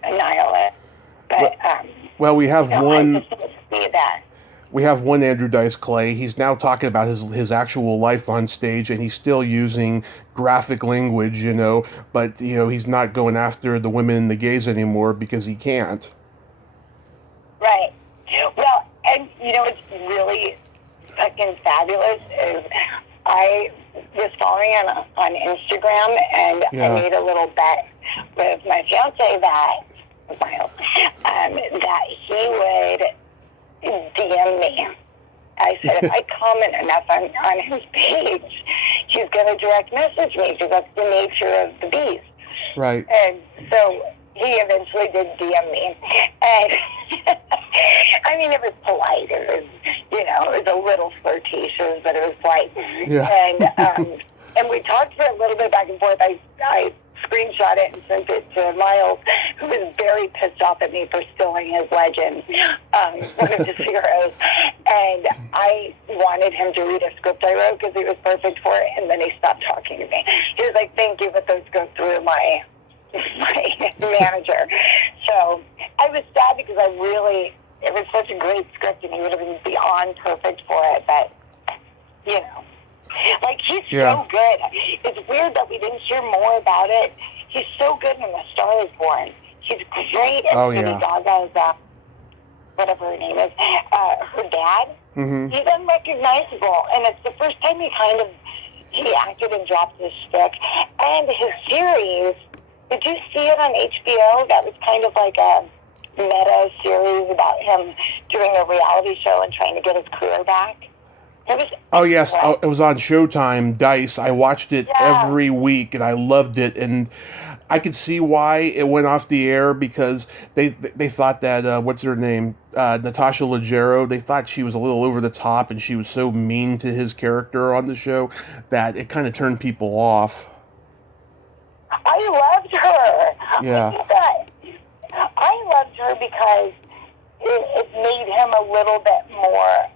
nihilist. But, well, we have one. I just don't see that. We have one Andrew Dice Clay. He's now talking about his actual life on stage, and he's still using graphic language, but, he's not going after the women and the gays anymore because he can't. Right. Well, and what's really fucking fabulous is I was following on Instagram, and I made a little bet with my fiance that he would DM me. I said, if I comment enough on his page, he's going to direct message me because that's the nature of the beast. Right. And so he eventually did DM me. And I mean, it was polite. It was, it was a little flirtatious, but it was polite. Yeah. And we talked for a little bit back and forth. I screenshot it and sent it to Miles, who was very pissed off at me for stealing his legend, one of his heroes. And I wanted him to read a script I wrote because he was perfect for it, and then he stopped talking to me. He was like, thank you, but those go through my manager. So I was sad because it was such a great script, and he would have been beyond perfect for it, but, like, he's so good. It's weird that we didn't hear more about it. He's so good in A Star Is Born. He's great at Sadie Gaga's, whatever her name is, her dad. Mm-hmm. He's unrecognizable, and it's the first time he acted and dropped his stick. And his series, did you see it on HBO? That was kind of like a meta series about him doing a reality show and trying to get his career back. Oh, yes. It was on Showtime, Dice. I watched it every week, and I loved it. And I could see why it went off the air, because they thought that, what's her name? Natasha Leggero, they thought she was a little over the top, and she was so mean to his character on the show that it kind of turned people off. I loved her. Yeah. I loved her because it made him a little bit more...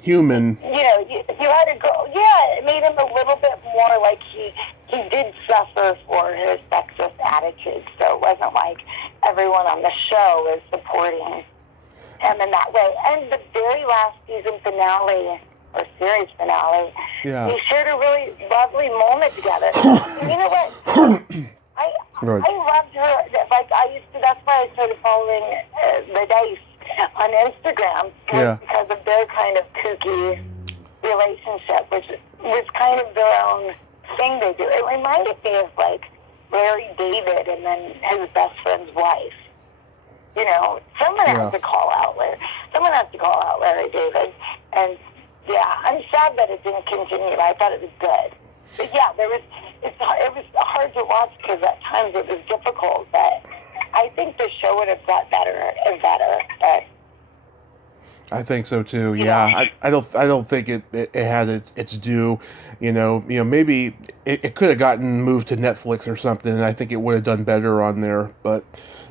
human. You had to go. Yeah, it made him a little bit more like he did suffer for his sexist attitude. So it wasn't like everyone on the show is supporting him in that way. And the very last season finale or series finale, we shared a really lovely moment together. You know what? I loved her. Like that's why I started following the Dice on Instagram because of their kind of kooky relationship, which was kind of their own thing they do. It reminded me of like Larry David and then his best friend's wife. Someone has to call out Larry David, and I'm sad that it didn't continue. I thought it was good, but it was hard to watch because at times it was difficult, but I think the show would have got better and better. But I think so too. Yeah, I don't think it had its due. Maybe it could have gotten moved to Netflix or something, and I think it would have done better on there. But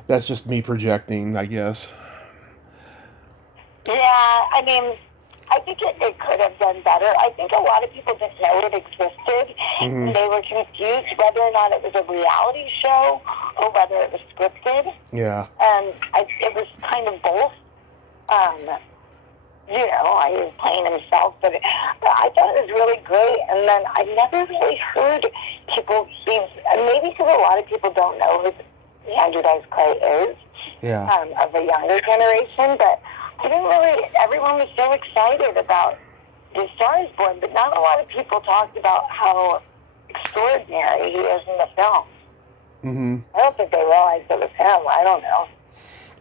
that's just me projecting, I guess. Yeah, I mean, I think it could have done better. I think a lot of people didn't know it existed. Mm-hmm. They were confused whether or not it was a reality show or whether it was scripted. Yeah. It was kind of both. He was playing himself, but I thought it was really great. And then I never really heard people maybe because a lot of people don't know who Andrew Dice Clay is. Yeah. Of a younger generation, but everyone was so excited about The Star Is Born, but not a lot of people talked about how extraordinary he is in the film. Mm-hmm. I don't think they realized it was him. I don't know.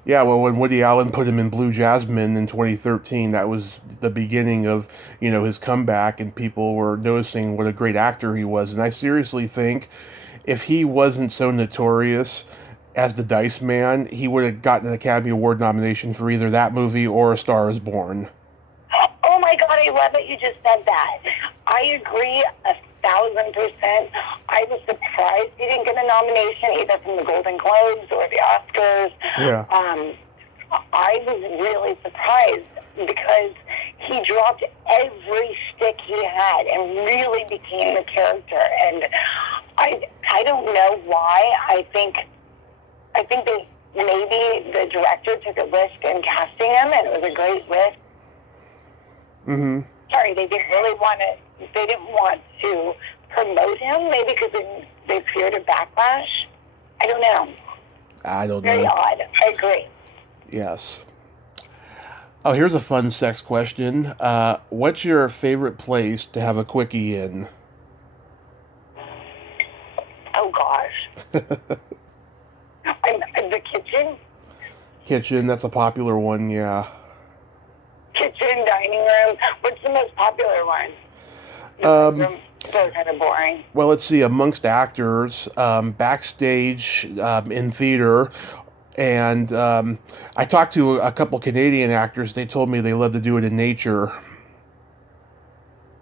Yeah, well, when Woody Allen put him in Blue Jasmine in 2013, that was the beginning of, his comeback, and people were noticing what a great actor he was. And I seriously think if he wasn't so notorious as the Dice Man, he would have gotten an Academy Award nomination for either that movie or A Star Is Born. Oh my God, I love that you just said that. I agree 1,000%. I was surprised he didn't get a nomination either from the Golden Globes or the Oscars. Yeah. I was really surprised because he dropped every stick he had and really became the character. And I don't know why. I think they maybe the director took a risk in casting him, and it was a great risk. Mm-hmm. Sorry, they didn't really want to. They didn't want to promote him, maybe because they feared a backlash. I don't know. I don't know. Very odd. I agree. Yes. Oh, here's a fun sex question. What's your favorite place to have a quickie in? Oh, gosh. The kitchen? Kitchen, that's a popular one, yeah. Kitchen, dining room. What's the most popular one? They're kind of boring. Well, let's see. Amongst actors, backstage in theater, and I talked to a couple Canadian actors. They told me they love to do it in nature.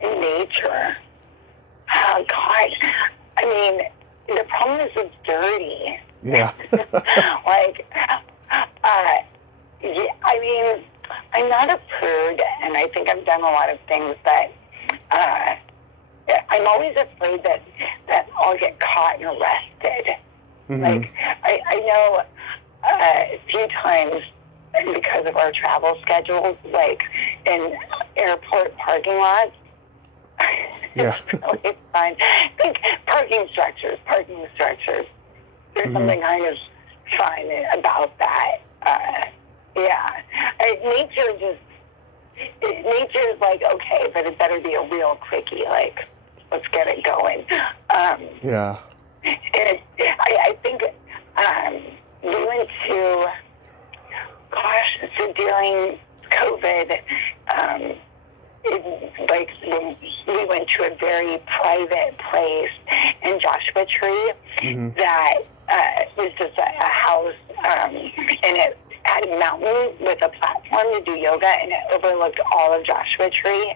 In nature? Oh, God. I mean, the problem is it's dirty. Yeah. Yeah, I mean, I'm not a prude, and I think I've done a lot of things, but I'm always afraid that I'll get caught and arrested. Mm-hmm. Like, I know a few times because of our travel schedules, like in airport parking lots, Yeah. it's really fun. I think parking structures. There's something kind of fun about that. Nature is like, okay, but it better be a real quickie. Like, let's get it going. Yeah. And I think we went to, so during COVID, we went to a very private place in Joshua Tree that was just a house, and it had a mountain with a platform to do yoga, and it overlooked all of Joshua Tree,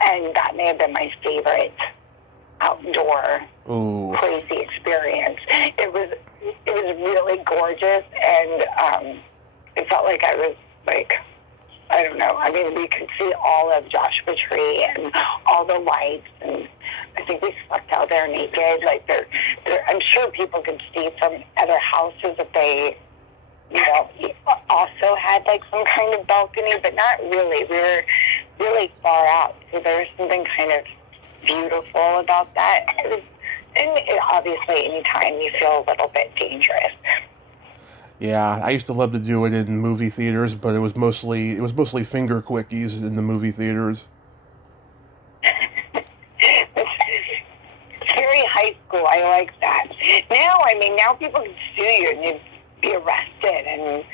and that may have been my favorite outdoor crazy experience. It was really gorgeous, and it felt like I was like, I don't know. I mean, we could see all of Joshua Tree and all the lights, and I think we slept out there naked. Like, I'm sure people could see from other houses if they, also had like some kind of balcony, but not really. We were really far out, so there was something kind of beautiful about that. Obviously, anytime you feel a little bit dangerous. Yeah, I used to love to do it in movie theaters, but it was mostly finger quickies in the movie theaters. It's very high school. I like that. Now people can sue you and you'd be arrested, and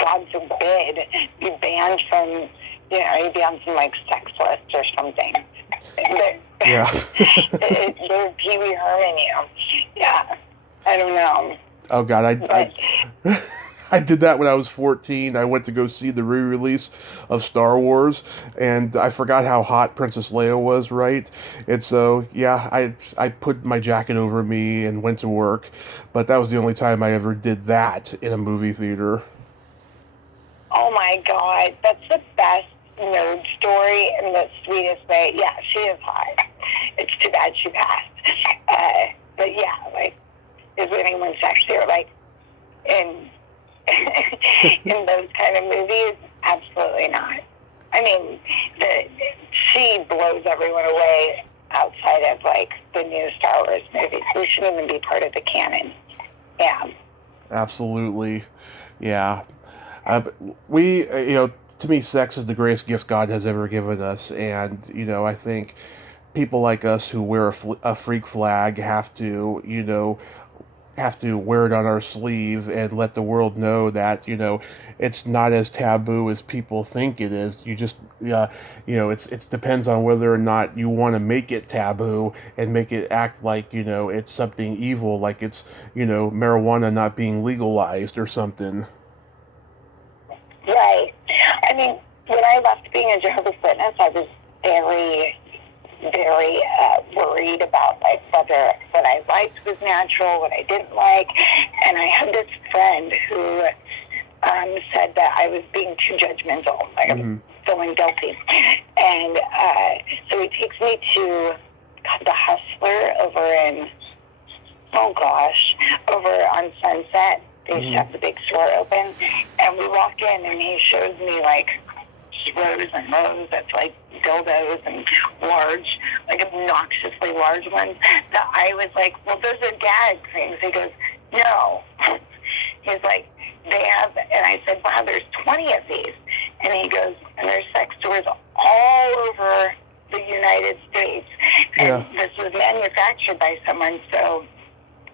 God forbid, be banned from, you'd be on some like sex list or something. Yeah. They're Pee Wee Herman you. Yeah. I don't know. Oh God, I did that when I was 14. I went to go see the re-release of Star Wars, and I forgot how hot Princess Leia was, right? And so, yeah, I put my jacket over me and went to work, but that was the only time I ever did that in a movie theater. Oh my God, that's the best nerd story in the sweetest way. Yeah, she is hot. It's too bad she passed. But yeah, like, is anyone sexy or like in those kind of movies? Absolutely not. I mean, she blows everyone away outside of like the new Star Wars movies. We shouldn't even be part of the canon. Yeah. Absolutely. Yeah. To me, sex is the greatest gift God has ever given us, and I think people like us who wear a freak flag have to wear it on our sleeve and let the world know that it's not as taboo as people think it is. You just it depends on whether or not you want to make it taboo and make it act like it's something evil, like it's marijuana not being legalized or something. Right. I mean, when I left being a Jehovah's Witness, I was very, very worried about like whether what I liked was natural, what I didn't like, and I had this friend who said that I was being too judgmental. Like, feeling guilty. And so he takes me to the Hustler over on Sunset. They used to have the big store open. And we walk in, and he shows me, like, rows and rows of, like, dildos and large, like, obnoxiously large ones. That I was like, well, those are gag things. He goes, no. He's like, they have, and I said, wow, there's 20 of these. And he goes, and there's sex stores all over the United States. And this was manufactured by someone. So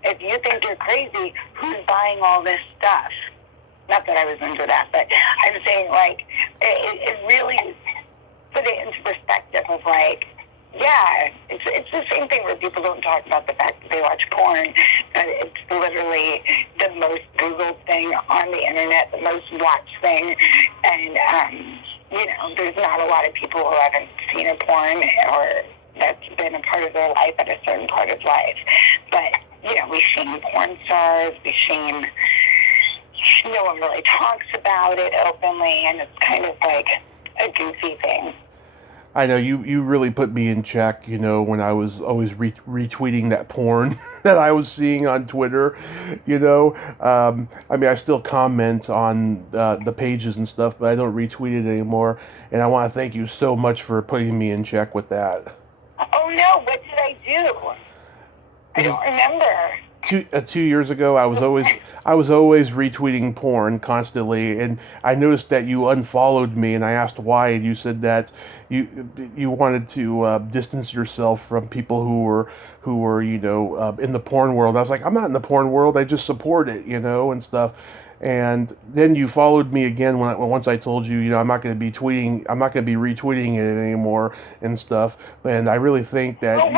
if you think you're crazy, who's buying all this stuff? Not that I was into that, but I'm saying, like, it really put it into perspective of, like, yeah, it's the same thing where people don't talk about the fact that they watch porn. It's literally the most Googled thing on the internet, the most watched thing. And, you know, there's not a lot of people who haven't seen a porn or that's been a part of their life at a certain part of life. But, you know, we shame porn stars, we shame, no one really talks about it openly, and it's kind of like a goofy thing. I know you really put me in check, you know, when I was always retweeting that porn that I was seeing on Twitter, you know. I mean, I still comment on the pages and stuff, but I don't retweet it anymore. And I want to thank you so much for putting me in check with that. Oh, no, what did I do? I don't remember. 2 years ago, I was always retweeting porn constantly, and I noticed that you unfollowed me, and I asked why, and you said that you wanted to distance yourself from people who were you know in the porn world. I was like, I'm not in the porn world. I just support it, you know, and stuff. And then you followed me again once I told you, you know, I'm not going to be retweeting it anymore and stuff. And I really think that.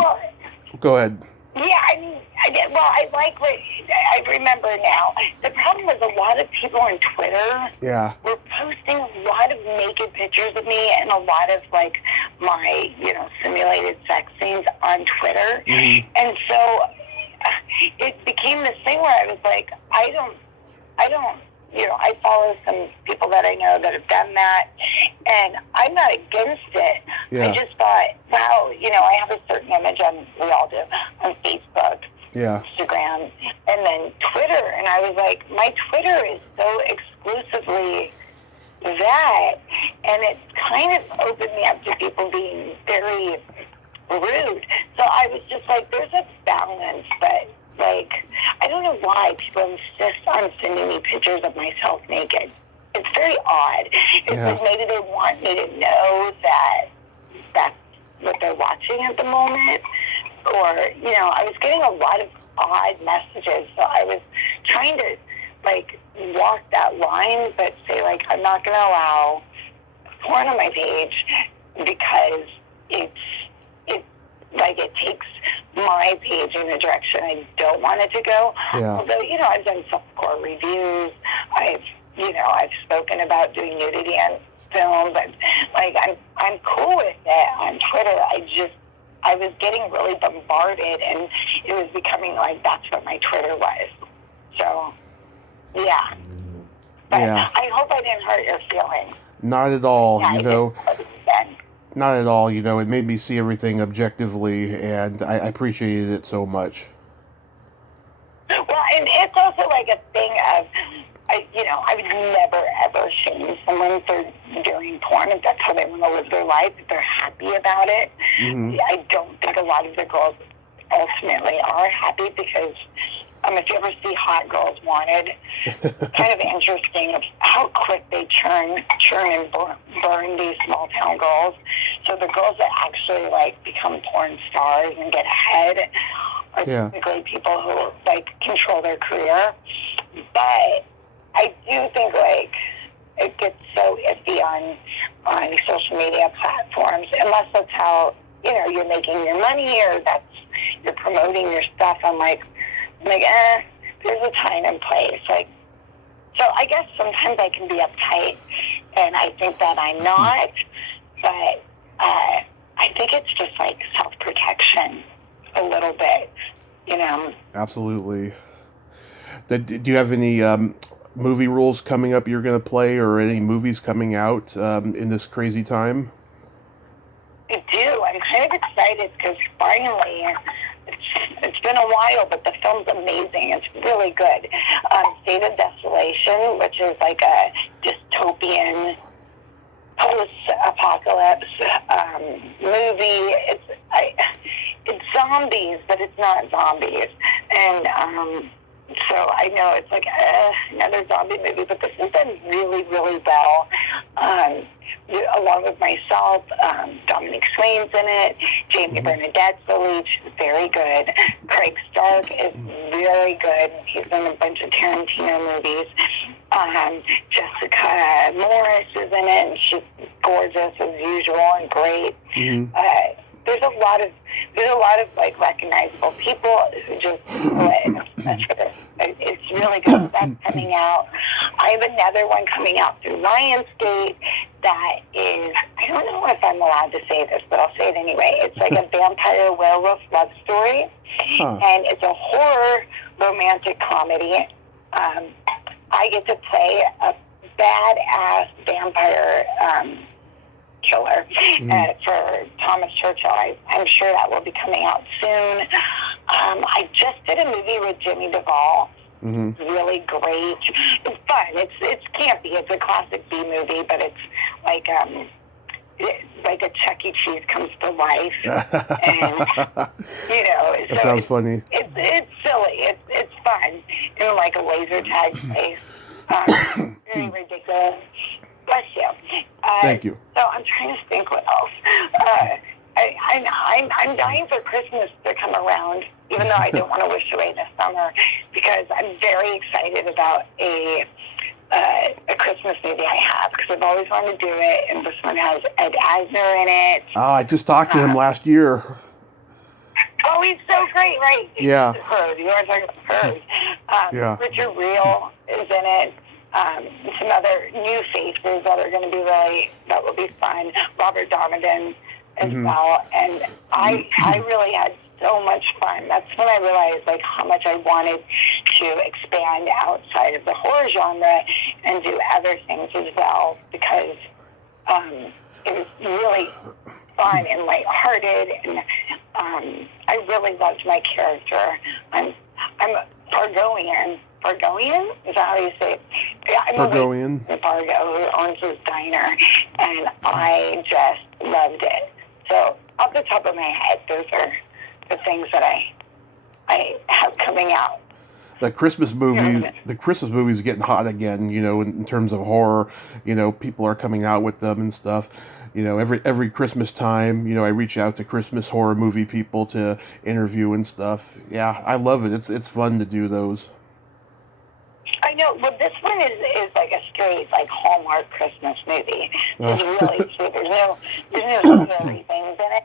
Go ahead. Yeah, I mean, I like what I remember now. The problem was a lot of people on Twitter were posting a lot of naked pictures of me and a lot of, like, my, you know, simulated sex scenes on Twitter. And so it became this thing where I was like, I don't, you know, I follow some people that I know that have done that, and I'm not against it. I just thought, wow, you know, I have a certain image we all do, on Facebook, Instagram, and then Twitter, and I was like, my Twitter is so exclusively that, and it kind of opened me up to people being very rude. So I was just like, there's a balance, but, like, I don't know why people insist on sending me pictures of myself naked. It's very odd. It's like maybe they want me to know that that's what they're watching at the moment. Or, you know, I was getting a lot of odd messages. So I was trying to, like, walk that line, but say, like, I'm not going to allow porn on my page because it takes my page in a direction I don't want it to go. Although, you know, I've done softcore reviews. I've spoken about doing nudity on film, but, like, I'm cool with it on Twitter. I was getting really bombarded, and it was becoming like that's what my Twitter was. So, yeah. But I hope I didn't hurt your feelings. Not at all, you know. Not at all, you know. It made me see everything objectively, and I appreciated it so much. Well, and it's also like a thing of, you know, I would never, ever shame someone for doing porn if that's how they want to live their life, if they're happy about it. I don't think a lot of the girls ultimately are happy because if you ever see Hot Girls Wanted, kind of interesting of how quick they churn and burn these small town girls. So the girls that actually, like, become porn stars and get ahead are typically people who, like, control their career. But I do think, like, it gets so iffy on social media platforms, unless that's how, you know, you're making your money or you're promoting your stuff. I'm like, there's a time and place. Like, so I guess sometimes I can be uptight, and I think that I'm not, but I think it's just like self-protection a little bit, you know. Absolutely. Do you have any movie roles coming up you're going to play, or any movies coming out in this crazy time? I do. I'm kind of excited because finally, it's been a while, but the film's amazing. It's really good. State of Desolation, which is like a dystopian post-apocalypse movie. It's zombies, but it's not zombies. And so I know it's like another zombie movie, but this has done really, really well. Along with myself, Dominic Swain's in it. Jamie Bernadette's the lead. She's very good. Craig Stark is very good. He's in a bunch of Tarantino movies. Jessica Morris is in it, and she's gorgeous as usual and great. There's a lot of like recognizable people who just it's really good stuff coming out. I have another one coming out through Lionsgate that is, I don't know if I'm allowed to say this, but I'll say it anyway. It's like a vampire werewolf love story, and it's a horror romantic comedy. I get to play a badass vampire killer for Thomas Churchill. I'm sure that will be coming out soon. I just did a movie with Jimmy Duvall. Really great. It's fun. It's campy. It's a classic B movie, but it's like a Chuck E. Cheese comes to life, and that sounds funny. It's silly. It's fun in like a laser tag place. Very ridiculous. Bless you. Thank you. So I'm trying to think what else. I'm dying for Christmas to come around, even though I don't want to wish away the summer, because I'm very excited about a Christmas movie I have, because I've always wanted to do it, and this one has Ed Asner in it. Oh, I just talked to him last year. Oh, he's so great, right? Yeah. Heard. You are talking about Heard. Richard Reel is in it. Some other new faces that are going to be that will be fun. Robert Donovan as well. And I really had so much fun. That's when I realized like how much I wanted to expand outside of the horror genre and do other things as well, because it was really fun and lighthearted, and I really loved my character. I'm Fargoian. Fargoian? Is that how you say it? Yeah, I'm Fargoian. Fargo, who owns his diner, and I just loved it. So, off the top of my head, those are the things that I have coming out. The Christmas movies are getting hot again, in terms of horror. People are coming out with them and stuff. Every Christmas time, I reach out to Christmas horror movie people to interview and stuff. Yeah, I love it. It's fun to do those. I know. Well, this one is like a straight like Hallmark Christmas movie. It's really sweet. There's no scary things in it.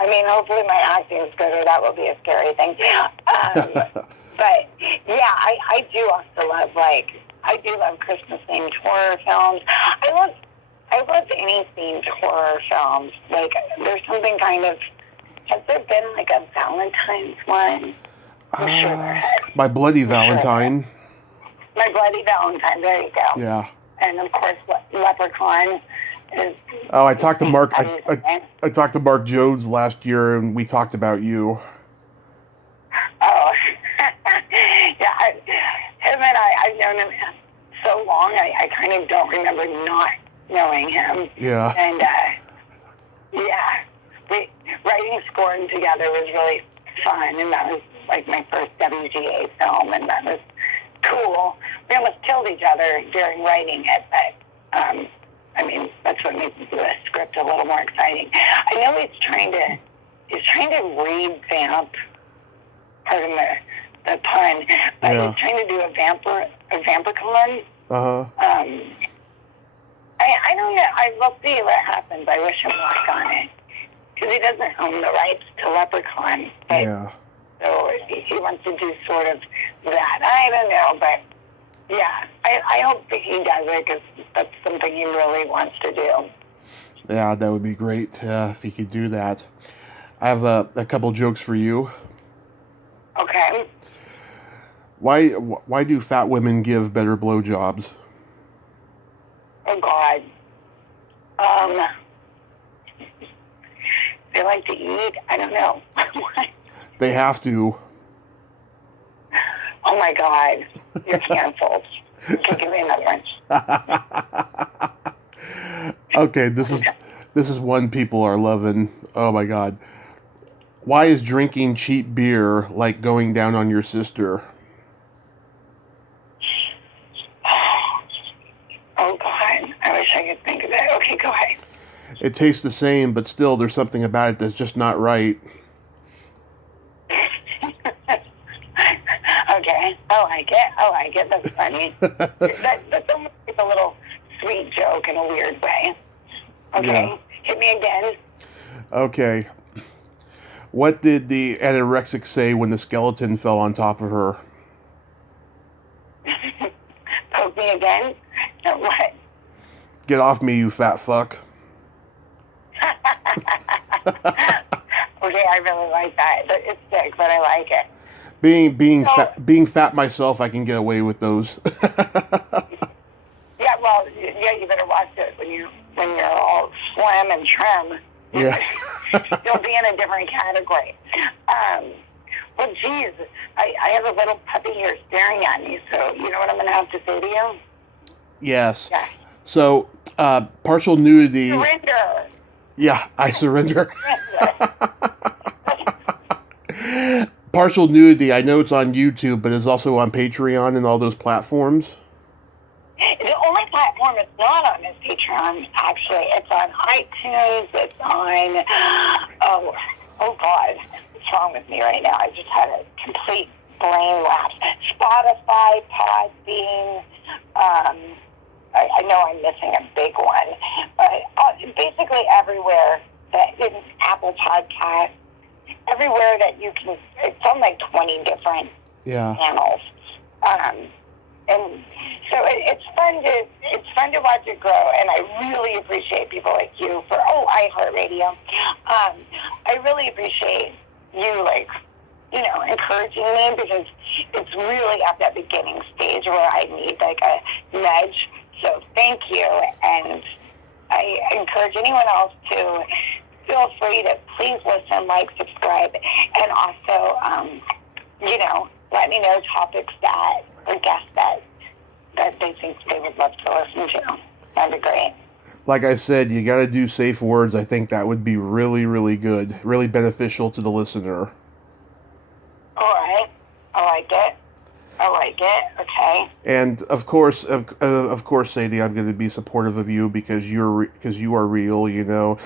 I mean, hopefully my acting is good, or that will be a scary thing. But yeah, I do also love Christmas themed horror films. I love any themed horror films. Like, there's something kind of. Has there been like a Valentine's one? I'm sure there has. My Bloody Valentine. My Bloody Valentine. There you go. Yeah. And of course, Leprechaun is. Oh, I talked to Mark. I talked to Mark Jones last year, and we talked about you. Oh, yeah. Him and I've known him so long. I kind of don't remember not knowing him. Yeah. And writing Scorn together was really fun, and that was like my first WGA film, and that was cool. We almost killed each other during writing it, but I mean, that's what makes the script a little more exciting. I know he's trying to revamp, pardon the pun, but he's trying to do a Vampiricon. I don't know. We'll see what happens. I wish him luck on it, because he doesn't own the rights to Leprechaun. Yeah. So he wants to do sort of that. I don't know, but yeah, I hope that he does it, because that's something he really wants to do. Yeah, that would be great if he could do that. I have a couple jokes for you. Okay. Why do fat women give better blowjobs? Oh God. They like to eat. I don't know. They have to. Oh my God. You're canceled. Okay, give me another one. Okay, this is one people are loving. Oh my God. Why is drinking cheap beer like going down on your sister? Oh God. I wish I could think of that. Okay, go ahead. It tastes the same, but still there's something about it that's just not right. Okay. I like it. That's funny. That's almost like a little sweet joke in a weird way. Okay. Yeah. Hit me again. Okay. What did the anorexic say when the skeleton fell on top of her? Poke me again? No, what? Get off me, you fat fuck. Okay, I really like that. It's sick, but I like it. Being fat myself, I can get away with those. Yeah, well, yeah, you better watch it when you're all slim and trim. Yeah. You'll be in a different category. Well, geez, I have a little puppy here staring at me, so you know what I'm going to have to say to you? Yes. Yes. So, partial nudity. Surrender. Yeah, I surrender. Partial nudity, I know it's on YouTube, but it's also on Patreon and all those platforms. The only platform it's not on is Patreon, actually. It's on iTunes, it's on, oh God, what's wrong with me right now? I just had a complete brain lapse. Spotify, Podbean, I know I'm missing a big one, but basically everywhere that in Apple Podcasts, everywhere that you can, it's on like 20 different channels. And so it's fun to watch it grow, and I really appreciate people like you for iHeartRadio. I really appreciate you, like, you know, encouraging me, because it's really at that beginning stage where I need like a nudge. So thank you, and I encourage anyone else to feel free to please listen, like, subscribe, and also, you know, let me know topics that or guests that they think they would love to listen to. That'd be great. Like I said, you got to do safe words. I think that would be really, really good, really beneficial to the listener. All right. I like it. Okay. And of course, Sadie, I'm going to be supportive of you because you are real. You know,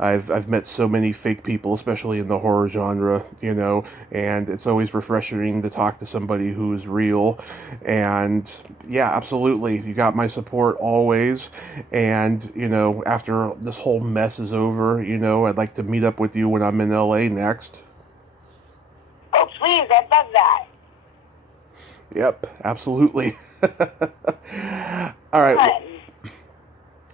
I've met so many fake people, especially in the horror genre. You know, and it's always refreshing to talk to somebody who's real. And yeah, absolutely, you got my support always. And you know, after this whole mess is over, you know, I'd like to meet up with you when I'm in LA next. Oh, please! I'd love that. Yep, absolutely. All right. Fun.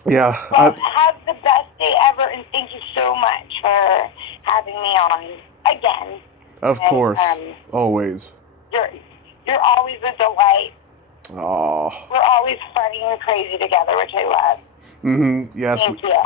Yeah. Well, have the best day ever, and thank you so much for having me on again. Of course. Always. You're always a delight. Oh. We're always funny and crazy together, which I love. Yes. Thank you.